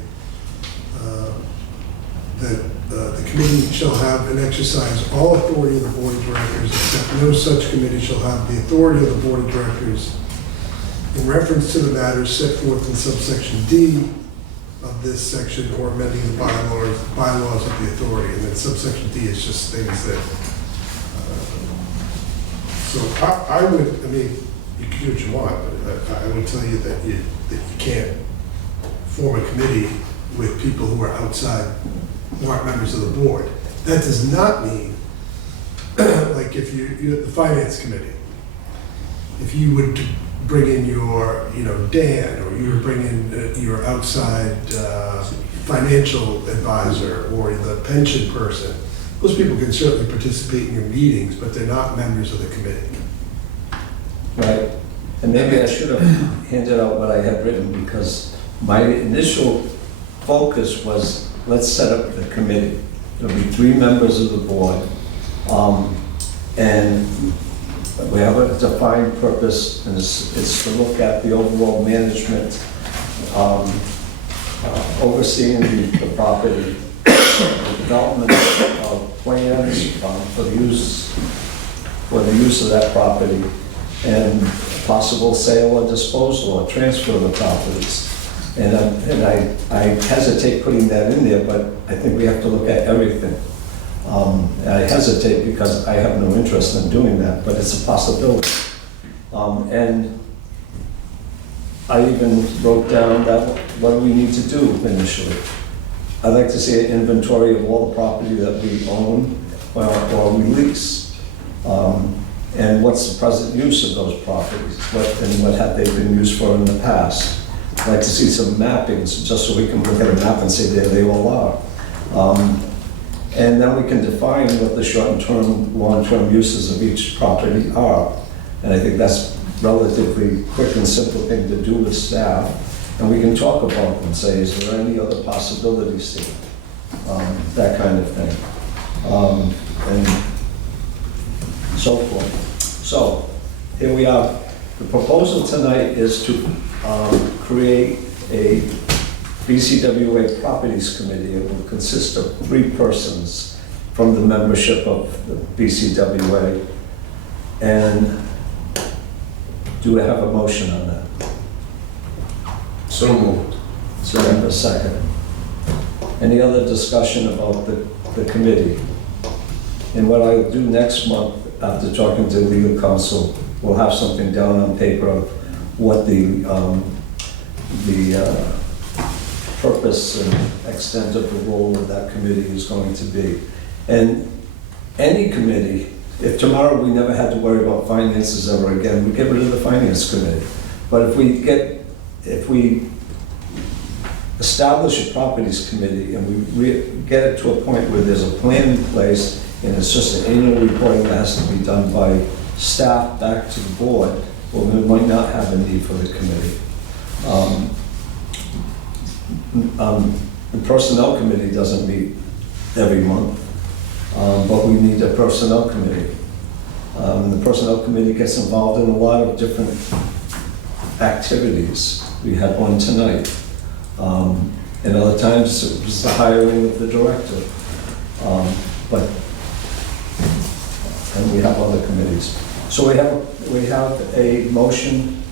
that the committee shall have and exercise all authority of the board of directors, except no such committee shall have the authority of the board of directors in reference to the matters set forth in subsection D of this section or amending the bylaws of the authority. And then subsection D is just things that, so I would, I mean, you can do what you want, but I would tell you that you can't form a committee with people who are outside, who aren't members of the board. That does not mean, like if you're at the finance committee, if you would bring in your, Dan, or you would bring in your outside financial advisor or the pension person, those people can certainly participate in your meetings, but they're not members of the committee. Right, and maybe I should have handed out what I had written, because my initial focus was, let's set up the committee. There'll be 3 members of the board, and we have a defined purpose, and it's to look at the overall management, overseeing the property, the development of plans for the use of that property, and possible sale or disposal or transfer of the properties. And I hesitate putting that in there, but I think we have to look at everything. I hesitate because I have no interest in doing that, but it's a possibility. And I even wrote down that what do we need to do initially. I'd like to see an inventory of all the property that we own or we lease. And what's the present use of those properties? And what have they been used for in the past? I'd like to see some mappings, just so we can look at a map and say there they all are. And then we can define what the short-term, long-term uses of each property are. And I think that's relatively quick and simple thing to do with staff. And we can talk about them, say, is there any other possibilities here? That kind of thing. And so forth. So, here we are. The proposal tonight is to create a BCWA Properties Committee. It will consist of 3 persons from the membership of the BCWA. And do I have a motion on that? So moved. So I have a second. Any other discussion about the committee? And what I'll do next month, after talking to legal counsel, we'll have something down on paper of what the purpose and extent of the role of that committee is going to be. And any committee, if tomorrow we never had to worry about finances ever again, we get rid of the finance committee. But if we establish a properties committee and we get it to a point where there's a plan in place and it's just an annual reporting that has to be done by staff back to the board, well, we might not have a need for the committee. The personnel committee doesn't meet every month, but we need a personnel committee. The personnel committee gets involved in a lot of different activities. We had one tonight. And other times it was the hiring of the director. And we have other committees. So we have a motion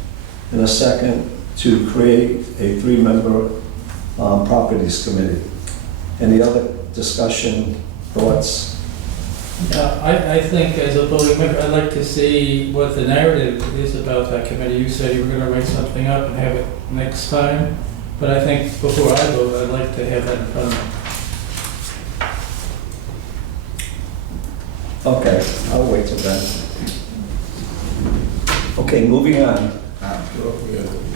and a second to create a 3-member properties committee. Any other discussion, thoughts? I think as a voting member, I'd like to see what the narrative is about that committee. You said you were gonna write something up and have it next time, but I think before I vote, I'd like to have that in front of me. Okay, I'll wait till then. Okay, moving on.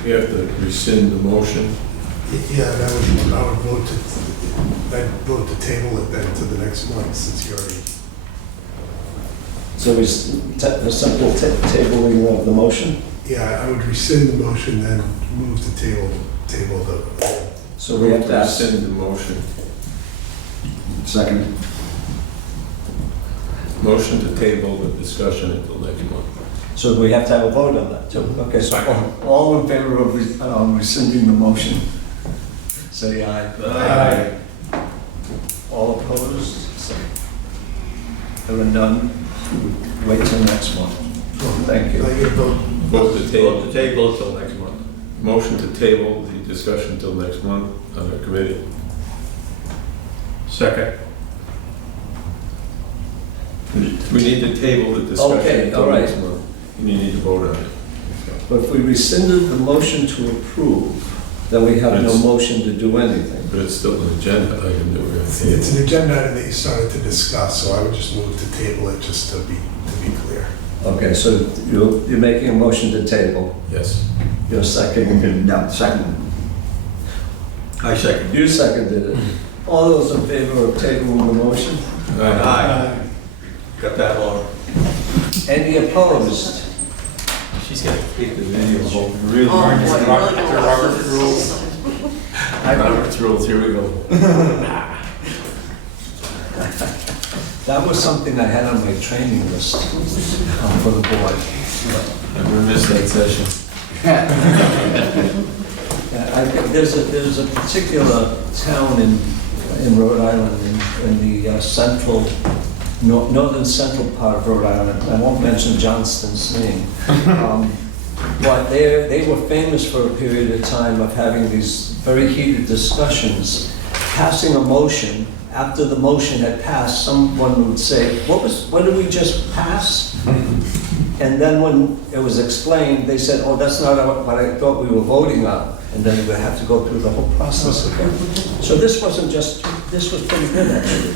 We have to rescind the motion. Yeah, and I would I'd vote to table it then to the next month, since you already, So the simple tabling of the motion? yeah, I would rescind the motion, then move to table the, So we have to ask, Rescind the motion. Second. Motion to table the discussion until next month. so we have to have a vote on that too. Okay, so all in favor of rescinding the motion? Say aye. Aye. All opposed? Say- There are none. Wait till next month. Thank you. I get a vote. Vote to Vote table. to table till next month. Motion to table the discussion until next month on the committee. Second. We need to table the discussion Okay, until all right. next month. And you need to vote on it. But if we rescinded the motion to approve, then we have no Yes. motion to do anything. But it's still an agenda item that we're It's going to an agenda item that you started to discuss, so I would just move to table it, just to be clear. Okay, so you're making a motion to table. Yes. You're seconding. No, second. I second. You seconded it. All those in favor of tabling the motion? Aye. Got that, Laura? Any opposed? She's got to keep the video open. Really, Oh, Martin, boy, it's you're Robert- really it's gonna Robert's watch this. rules. Robert's rules, here we go. That was something I had on my training list for the board. I'm going to miss that session. There's a particular town in Rhode Island, in the northern central part of Rhode Island. I won't mention Johnston's name. But they were famous for a period of time of having these very heated discussions, passing a motion. After the motion had passed, someone would say, what did we just pass? And then when it was explained, they said, oh, that's not what I thought we were voting on. And then we would have to go through the whole process again. So this was pretty good, actually.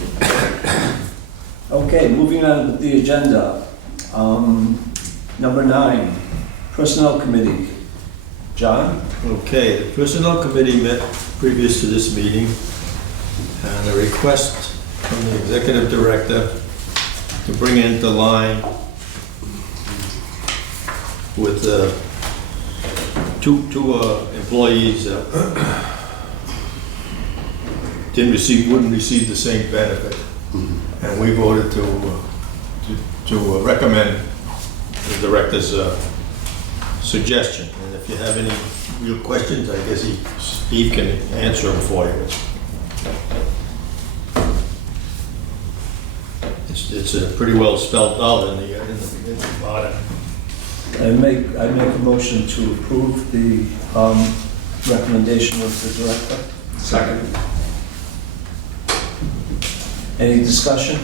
Okay, moving on with the agenda. Number 9, Personnel Committee. John? Okay, the Personnel Committee met previous to this meeting, and a request from the Executive Director to bring into line with two employees that wouldn't receive the same benefit. And we voted to recommend the Director's suggestion. And if you have any real questions, I guess Steve can answer them for you. It's pretty well spelled out in the bottom. I make a motion to approve the recommendation of the director. Second. Any discussion?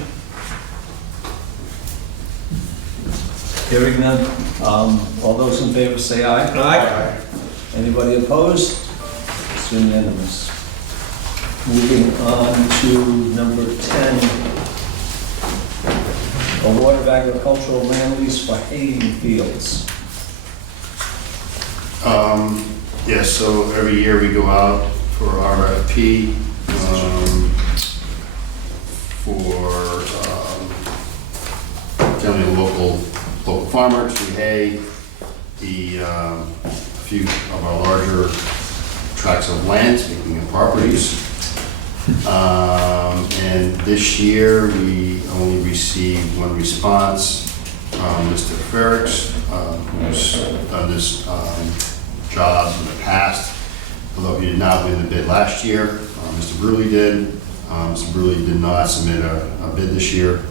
Hearing none. All those in favor say aye. Aye. Anybody opposed? It's unanimous. Moving on to number 10. Award of agricultural land lease for haying fields. Yes, so every year we go out for RFP for generally local farmers to hay a few of our larger tracts of land, speaking of properties. And this year, we only received one response from Mr. Ferrix, who's done this job in the past, although he did not win the bid last year. Mr. Bruley did. Mr. Bruley did not submit a bid this year.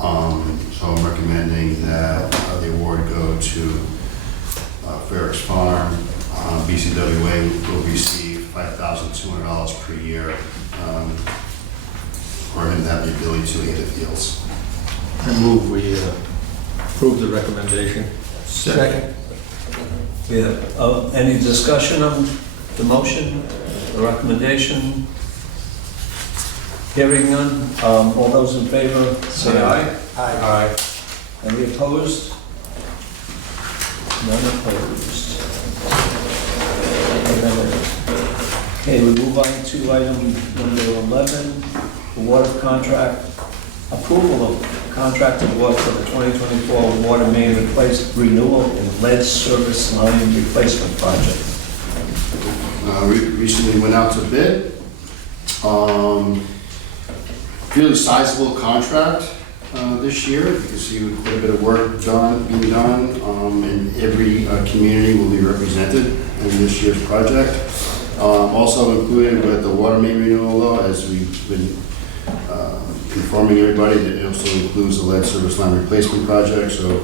So I'm recommending that the award go to Ferrix Farm. BCWA will receive $5,200 per year for him to have the ability to hay the fields. I move we approve the recommendation. Second. We have, any discussion on the motion, the recommendation? Hearing none. All those in favor say aye. Aye. Any opposed? None opposed. Okay, we move on to item number 11, award of contract, approval of contract award for the 2024 water main renewal and lead service line replacement project. Recently went out to bid. Really sizable contract this year. You can see quite a bit of work being done, and every community will be represented in this year's project. Also included with the water main renewal though, as we've been informing everybody, that it also includes the lead service line replacement project. So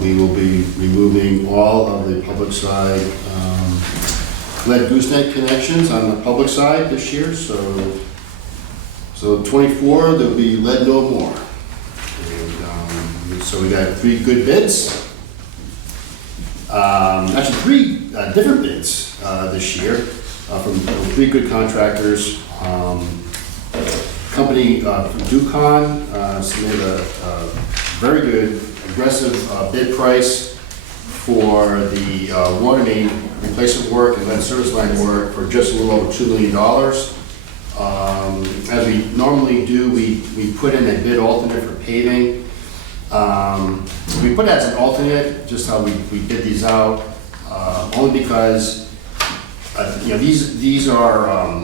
we will be removing all of the public side lead gooseneck connections on the public side this year. So 24, there'll be lead no more. And, so we got 3 good bids. Actually 3 different bids this year from 3 good contractors. Company from Ducon submitted a very good, aggressive bid price for the water main replacement work and lead service line work for just a little over $2 million. As we normally do, we put in a bid alternate for paving. We put that as an alternate, just how we bid these out, only because these are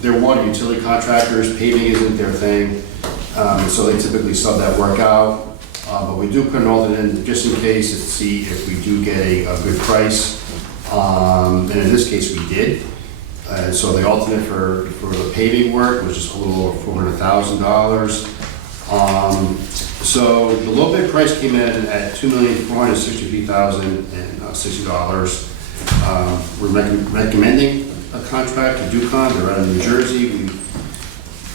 they're water utility contractors. Paving isn't their thing, so they typically sub that work out. But we do put an alternate in just in case to see if we do get a good price. And in this case, we did. So the alternate for the paving work was just a little over $400,000. So the low bid price came in at $2,463,060. We're recommending a contract to Ducon. They're out of New Jersey. They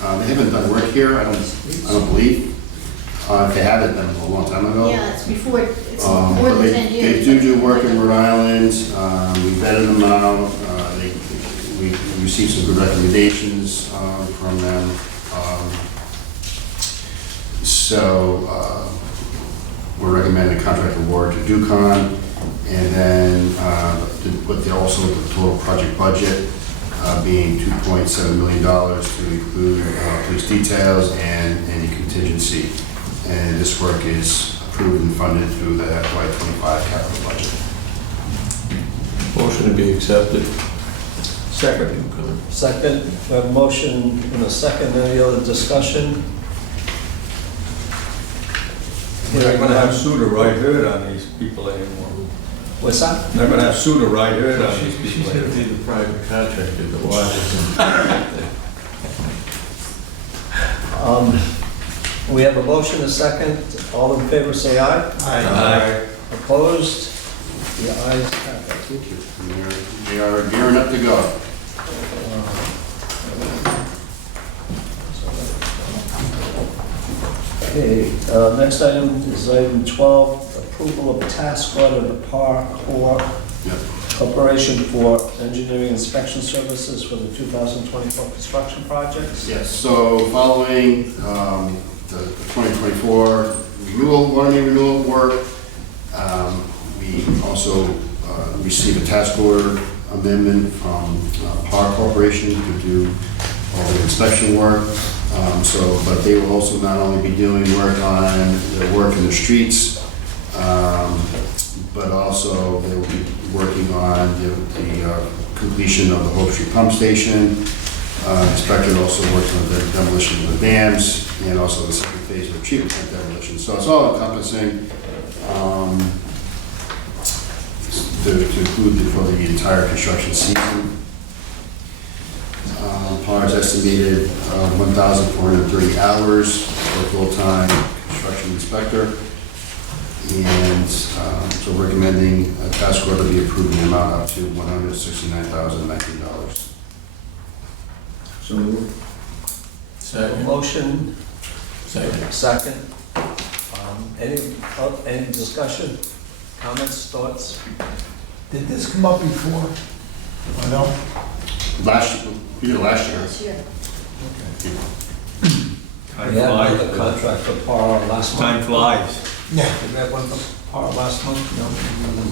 haven't done work here, I don't believe. If they have it, then a long time ago. Yeah, it's before, it's more than 10 years. They do work in Rhode Island. We vetted them out. We received some good recommendations from them. So we're recommending a contract award to Ducon, and then also the total project budget being $2.7 million to include police details and any contingency. And this work is approved and funded through the FY25 capital budget. Motion to be accepted. Second. Second, we have a motion and a second. Any other discussion? We're not gonna have Sue to ride herd on these people anymore. What's that? Not gonna have Sue to ride herd on these She's people gonna anymore. be the private contractor that watches them. We have a motion, a second. All in favor, say aye. Aye. Opposed? The ayes have it. Thank you. We are gearing up to go. Okay, next item is item 12, approval of task order to Par Corp. Yep. Corporation for engineering inspection services for the 2024 construction projects. Yes, so following the 2024 water main renewal work, we also received a task order amendment from Par Corporation to do all the inspection work. But they will also not only be doing work on the work in the streets, but also they will be working on the completion of the Hope Street Pump Station. Inspector also works on the demolition of the dams and also the second phase of the treatment plant demolition. So it's all encompassing to include for the entire construction season. PAR's estimated 1,430 hours for a full-time construction inspector. And so recommending a task order to be approved in the amount up to $169,019. So moved. Second. Motion, Second. second. Any discussion, comments, thoughts? Did this come up before? I know. Last year. Last year. Time We had flies. another contract for Par last month. Time flies. Yeah. Did we have one for Par last month? No.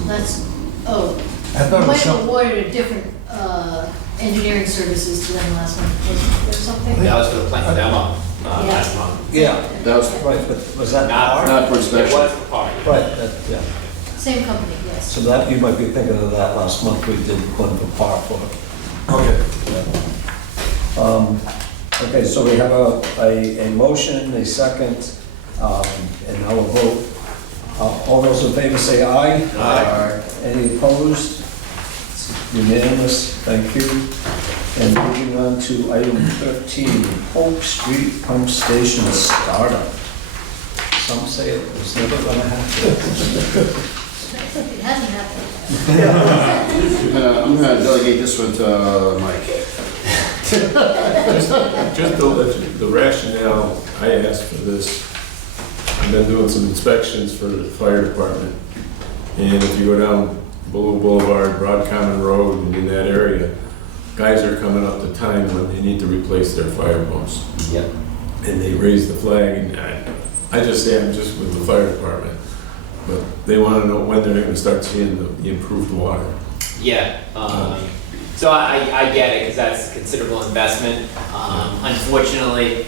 That's Oh, I you thought it might was have some, awarded a different engineering services to them last month, wasn't there something? That was for the plant demo, Yeah. last month. yeah, That was right, but was that Not- par? not for It inspection. was for party. Right, that, yeah. Same company, yes. So that, you might be thinking of that last month, we did one for par for. Okay. Okay, so we have a motion, a second, and now a vote. All those in favor say aye. Aye. Any opposed? It's unanimous, thank you. And moving on to item 13, Hope Street Pump Station startup. Some say it was never gonna happen. It hasn't happened. I'm gonna delegate this one to Mike. Just to let you, the rationale, I asked for this, I've been doing some inspections for the fire department. And if you go down Bull Boulevard, Broad Common Road, and in that area, guys are coming up to time when they need to replace their fire pumps. Yep. And they raise the flag, and I just say I'm just with the fire department. But they want to know when they're going to start seeing the improved water. Yeah, so I get it, because that's a considerable investment. Unfortunately,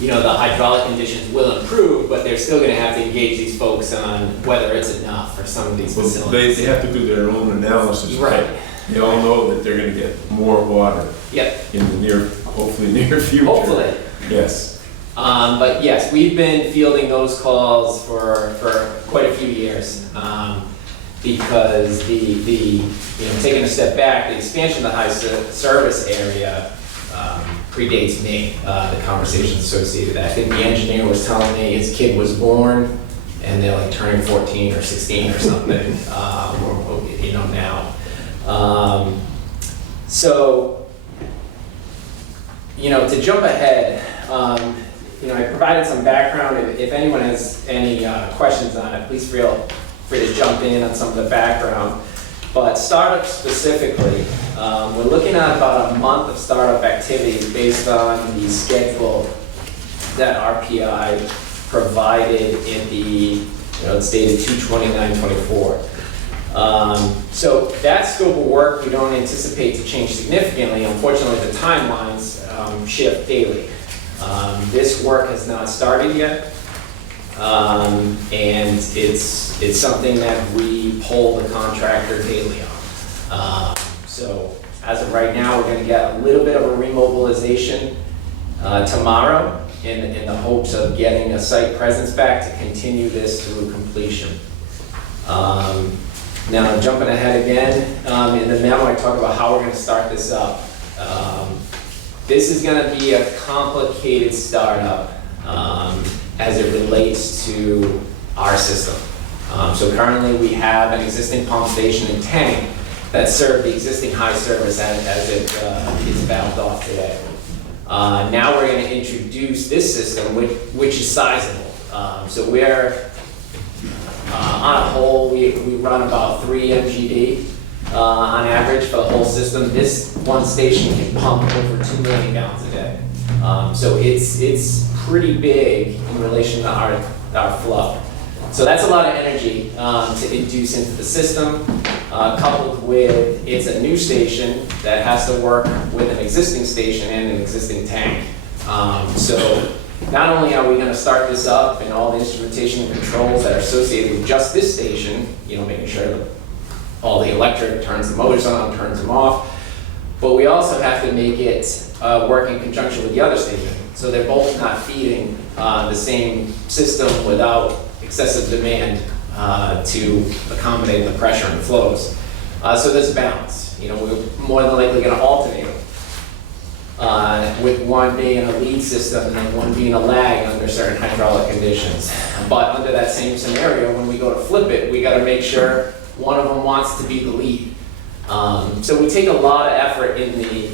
you know, the hydraulic conditions will improve, but they're still gonna have to engage these folks on whether it's enough for some of these Well, facilities. they have to do their own analysis. Right. They all know that they're going to get more water Yep, in the near, hopefully near future. hopefully. Yes. But yes, we've been fielding those calls for quite a few years. Because you know, taking a step back, the expansion of the high service area predates me, the conversations associated with that. I think the engineer was telling me his kid was born and they're like turning 14 or 16 or something, or, you know, now. So, you know, to jump ahead, you know, I provided some background. If anyone has any questions on it, please feel free to jump in on some of the background. But startup specifically, we're looking at about a month of startup activity based on the schedule that RPI provided in the, you know, it's dated 2/29/24. So that scope of work we don't anticipate to change significantly. Unfortunately, the timelines shift daily. This work has not started yet, and it's something that we poll the contractor daily on. So as of right now, we're gonna get a little bit of a remobilization tomorrow in the hopes of getting a site presence back to continue this through completion. Now, jumping ahead again, in the memo, I talk about how we're gonna start this up. This is gonna be a complicated startup as it relates to our system. So currently, we have an existing pump station and tank that serve the existing high service as it is valved off today. Now we're gonna introduce this system, which is sizable. So we're, on a whole, we run about 3 MGD on average for the whole system. This one station can pump over 2 million gallons a day. So it's pretty big in relation to our flow. So that's a lot of energy to induce into the system, coupled with it's a new station that has to work with an existing station and an existing tank. So not only are we going to start this up and all the instrumentation and controls that are associated with just this station, you know, making sure that all the electric turns the motors on, turns them off, but we also have to make it work in conjunction with the other station. So they're both not feeding the same system without excessive demand to accommodate the pressure and flows. So there's a balance. You know, we're more than likely going to alternate with one being a lead system and then one being a lag under certain hydraulic conditions. But under that same scenario, when we go to flip it, we got to make sure one of them wants to be the lead. So we take a lot of effort in the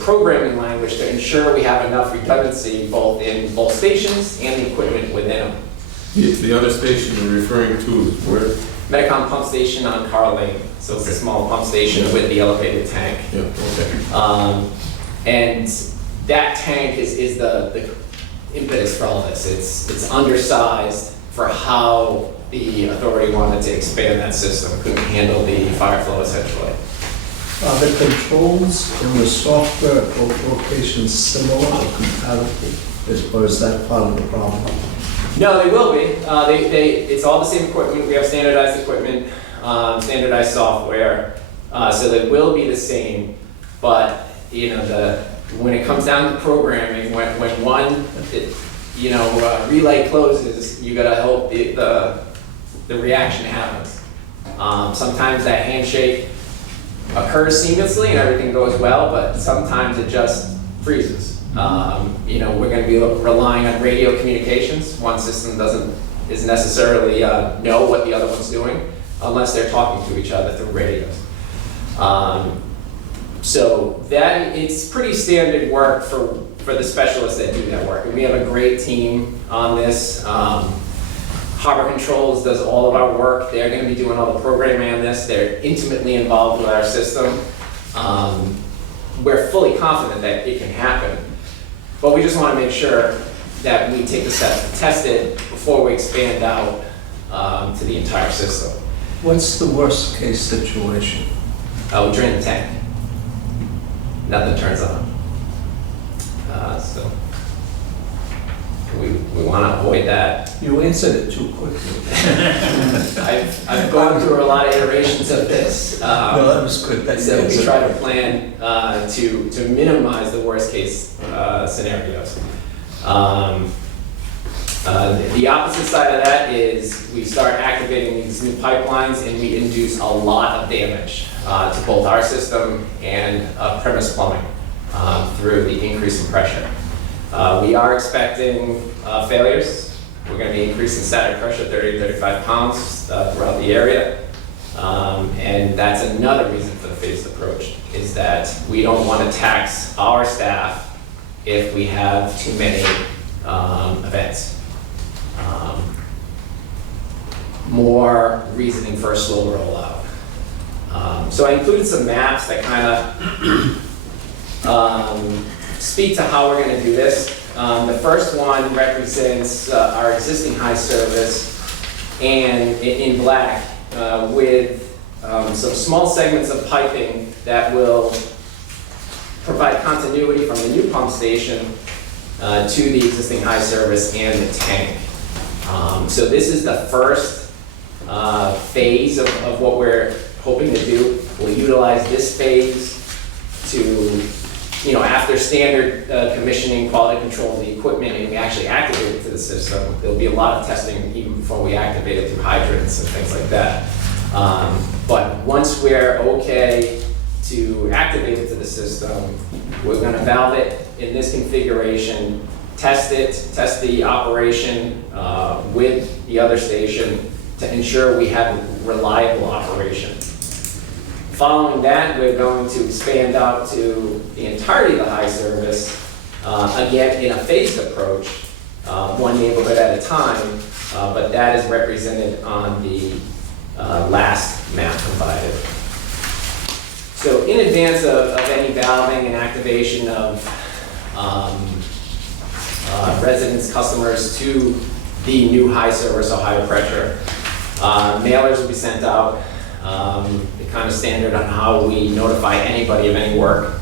programming language to ensure we have enough redundancy both in both stations and the equipment within them. The other station you're referring to is where? Metacom pump station on Carl Lane. So it's a small pump station with the elevated tank. Yeah, okay. And that tank is the impetus for all this. It's undersized for how the authority wanted to expand that system, couldn't handle the fire flow essentially. Are the controls in the software at both locations similar or compatible? Or is that part of the problem? No, they will be. It's all the same equipment. We have standardized equipment, standardized software, so they will be the same. But when it comes down to programming, when one relay closes, you gotta hope the reaction happens. Sometimes that handshake occurs seamlessly and everything goes well, but sometimes it just freezes. We're going to be relying on radio communications. One system isn't necessarily know what the other one's doing unless they're talking to each other through radios. So that it's pretty standard work for the specialists that do that work, and we have a great team on this. Harbor Controls does all of our work. They're going to be doing all the programming on this. They're intimately involved with our system. We're fully confident that it can happen. But we just want to make sure that we take the steps to test it before we expand out to the entire system. What's the worst case situation? We drain the tank. Nothing turns on. So we want to avoid that. You answered it too quickly. I've gone through a lot of iterations of this. No, that was good. So we try to plan to minimize the worst case scenarios. The opposite side of that is we start activating these new pipelines and we induce a lot of damage to both our system and premise plumbing through the increase in pressure. We are expecting failures. We're going to be increasing static pressure 30 to 35 pounds throughout the area. And that's another reason for the phased approach, is that we don't want to tax our staff if we have too many events. More reasoning for a slow rollout. So I included some maps that kind of speak to how we're going to do this. The first one represents our existing high service, and in black with some small segments of piping that will provide continuity from the new pump station to the existing high service and the tank. So this is the first phase of what we're hoping to do. We'll utilize this phase to, after standard commissioning, quality control of the equipment, and we actually activate it to the system. There'll be a lot of testing even before we activate it through hydrants and things like that. But once we're okay to activate it to the system, we're going to valve it in this configuration, test the operation with the other station to ensure we have a reliable operation. Following that, we're going to expand out to the entirety of the high service, again in a phased approach, one neighborhood at a time, but that is represented on the last map provided. So in advance of any valving and activation of residents, customers to the new high service or higher pressure, mailers will be sent out. Kind of standard on how we notify anybody of any work.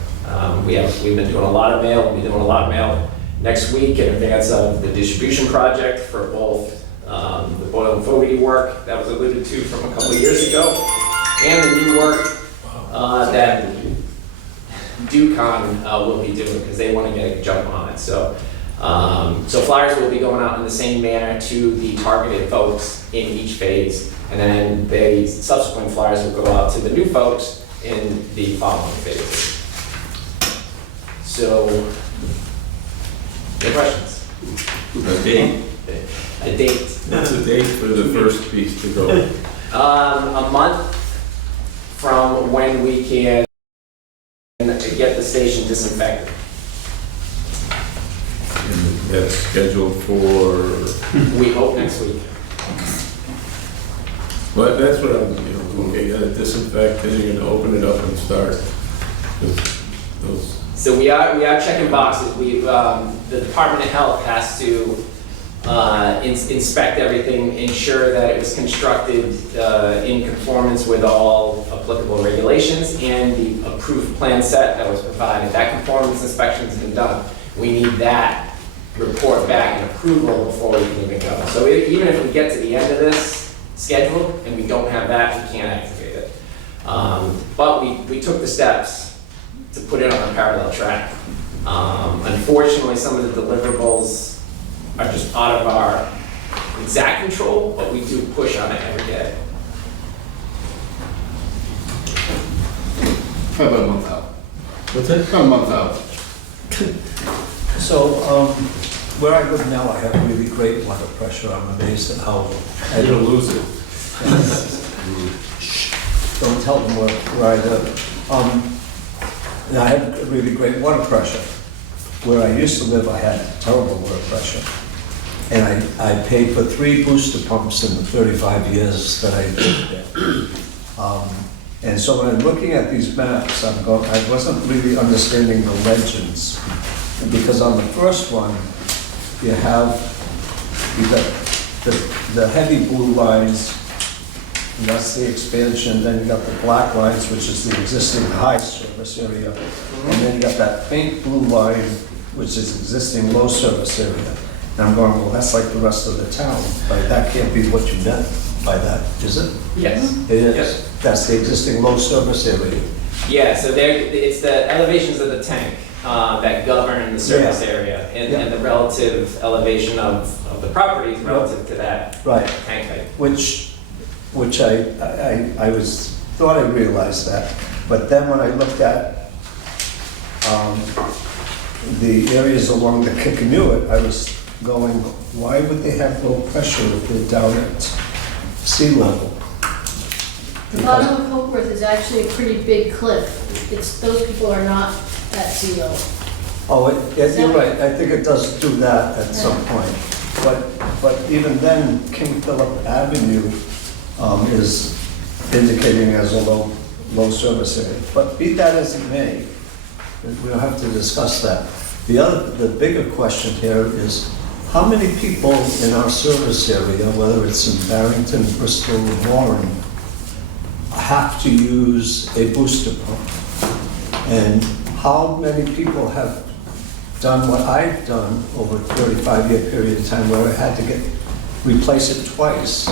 We've been doing a lot of mail. We'll be doing a lot of mail next week in advance of the distribution project for both the Boyle and Fogarty work that was alluded to from a couple of years ago, and the new work that DuCon will be doing because they want to get a jump on it. So flyers will be going out in the same manner to the targeted folks in each phase. And then the subsequent flyers will go out to the new folks in the following phases. So, any questions? A date? A date. What's the date for the first piece to go? A month from when we can get the station disinfected. And that's scheduled for? We hope next week. Well, that's what I'm, okay, you gotta disinfect, then you're gonna open it up and start. So we are checking boxes. The Department of Health has to inspect everything, ensure that it was constructed in conformance with all applicable regulations and the approved plan set that was provided. That conformance inspection's been done. We need that report back and approval before we can even go. So even if we get to the end of this schedule and we don't have that, we can't activate it. But we took the steps to put it on a parallel track. Unfortunately, some of the deliverables are just out of our exact control, but we do push on it every day. Probably about a month out. What's that? About a month out. So, where I live now, I have really great water pressure. I'm amazed at how. You're gonna lose it. Don't tell them where I live. And I have really great water pressure. Where I used to live, I had terrible water pressure. And I paid for 3 booster pumps in the 35 years that I lived there. And so when I'm looking at these maps, I wasn't really understanding the legends. Because on the first one, you got the heavy blue lines, and that's the expansion. Then you got the black lines, which is the existing high service area. And then you got that faint blue line, which is existing low service area. And I'm going, well, that's like the rest of the town. But that can't be what you meant by that, is it? Yes. It is? Yes. That's the existing low service area. Yeah, so it's the elevations of the tank that govern the surface area and the relative elevation of the properties relative to that Right. tank height. Which thought I realized that. But then when I looked at the areas along the Kickanuit, I was going, why would they have low pressure if they're down at sea level? The bottom of Hopeworth is actually a pretty big cliff. Those people are not at sea level. Oh, you're right, I think it does do that at some point. But even then, King Philip Avenue is indicating as a low service area. But be that as it may, we don't have to discuss that. The bigger question here is, how many people in our service area, whether it's in Barrington, Bristol, or Warren, have to use a booster pump? And how many people have done what I've done over a 35-year period of time where I had to replace it twice,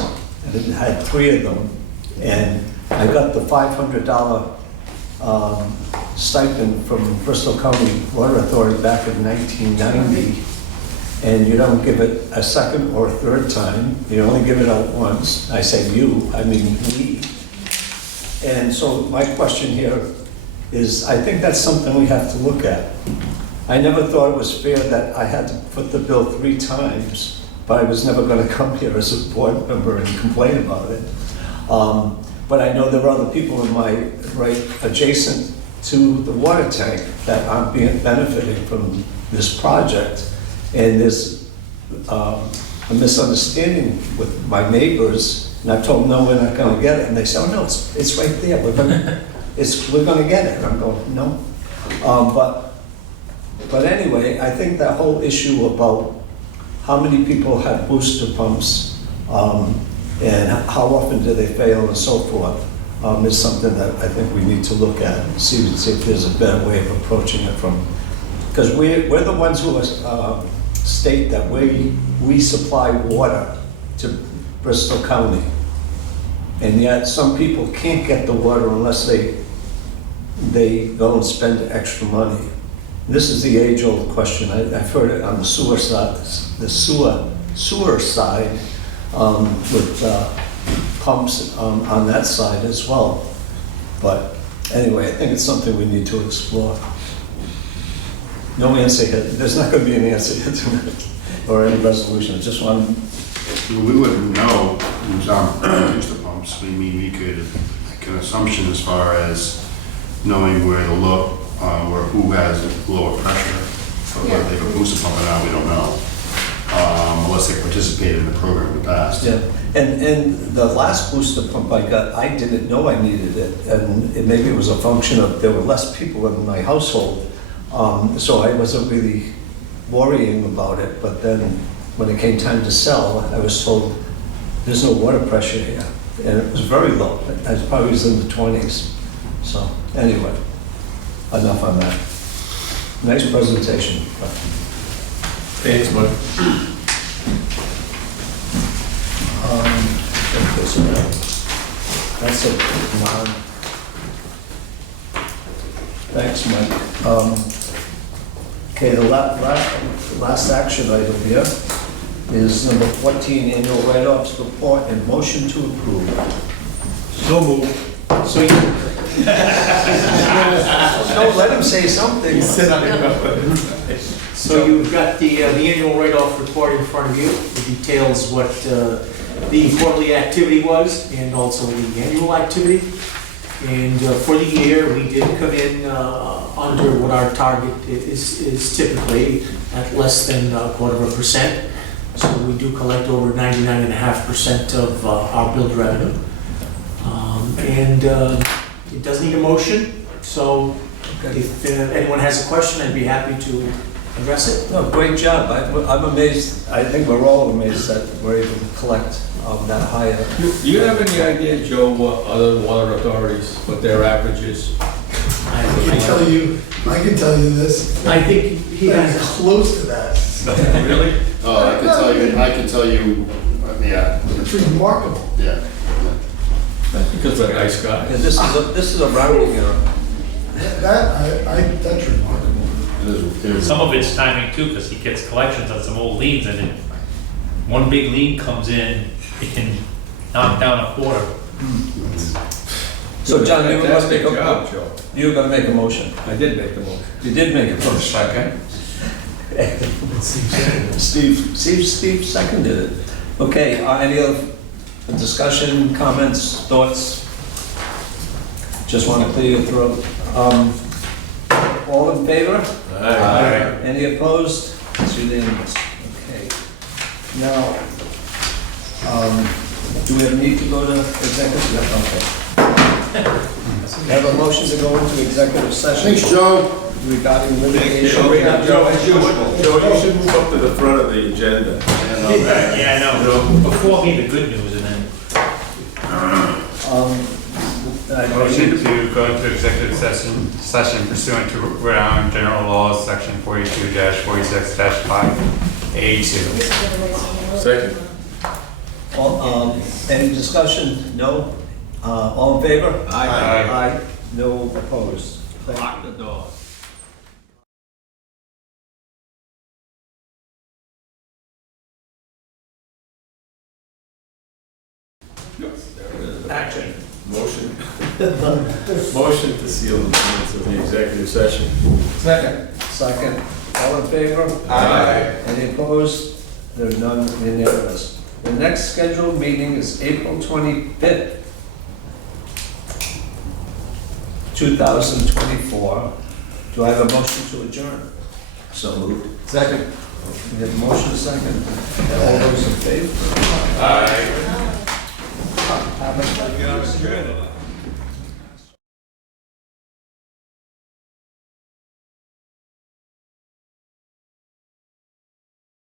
and it had 3 of them, and I got the $500 stipend from Bristol County Water Authority back in 1990, and you don't give it a second or a third time, you only give it out once. I say you, I mean we. And so my question here is, I think that's something we have to look at. I never thought it was fair that I had to foot the bill 3 times, but I was never going to come here as a board member and complain about it. But I know there are other people in my right adjacent to the water tank that aren't benefiting from this project. And there's a misunderstanding with my neighbors, and I've told them, no, we're not going to get it. And they say, oh, no, it's right there. We're going to get it. And I'm going, no. But anyway, I think that whole issue about how many people have booster pumps and how often do they fail and so forth is something that I think we need to look at and see if there's a better way of approaching it from, because we're the ones who state that we supply water to Bristol County. And yet some people can't get the water unless they go and spend extra money. This is the age-old question. I've heard it on the sewer side, with pumps on that side as well. But anyway, I think it's something we need to explore. No answer here. There's not going to be an answer here tonight or any resolution. I just want to. We wouldn't know who's on booster pumps. I mean, we could make an assumption as far as knowing where to look, or who has lower pressure. But whether they have a booster pump or not, we don't know. Unless they participated in the program in the past. Yeah, and the last booster pump I got, I didn't know I needed it, and maybe it was a function of there were less people in my household, so I wasn't really worrying about it. But then when it came time to sell, I was told, there's no water pressure here. And it was very low. I probably was in the 20s. So, anyway, enough on that. Nice presentation. Thanks, Mike. That's a non. Thanks, Mike. Okay, the last action item here is number 14, annual write-offs report and motion to approve. So moved. So you, Don't let him say something. so you've got the annual write-off report in front of you. It details what the quarterly activity was and also the annual activity. And for the year, we did come in under what our target is typically at less than 0.25%. So we do collect over 99.5% of our billed revenue. And it does need a motion, so if anyone has a question, I'd be happy to address it. No, great job. I'm amazed, I think we're all amazed that we're able to collect that high. Do you have any idea, Joe, what other water authorities, what their average is? I can tell you this. I think he has It's close to that. Really? Oh, I can tell you, yeah, It's remarkable. yeah. Because of the nice guy. Yeah, this is a rounding error. That's remarkable. It is. Some of it's timing too, because he gets collections on some old liens, and then one big lien comes in, it can knock down a quarter. So John, you were gonna make Fantastic job, a, Joe. you were gonna make a motion. I did make the motion. You did make a motion. Second. Steve seconded it. Okay, any other discussion, comments, thoughts? Just want to clear your throat. All in favor? Aye. Any opposed? It's unanimous. Okay. Now, do we have a need to go to executive? Okay. Have a motion to go into executive session Thanks, Joe. regarding litigation. Joe, you should move up to the front of the agenda. Yeah, I know. Before me, the good news, and then. Motion to go into executive session pursuant to Rhode Island General Laws, Section 42-46-5A2. Second. Any discussion? No? All in favor? Aye. Aye. No opposed. Lock the door. Action. Motion. Motion to seal the minutes of the executive session. Second. Second. All in favor? Aye. Any opposed? There are none, unanimous. The next scheduled meeting is April 25th, 2024. Do I have a motion to adjourn? So moved. Second. We have a motion second. All those in favor? Aye. Have a-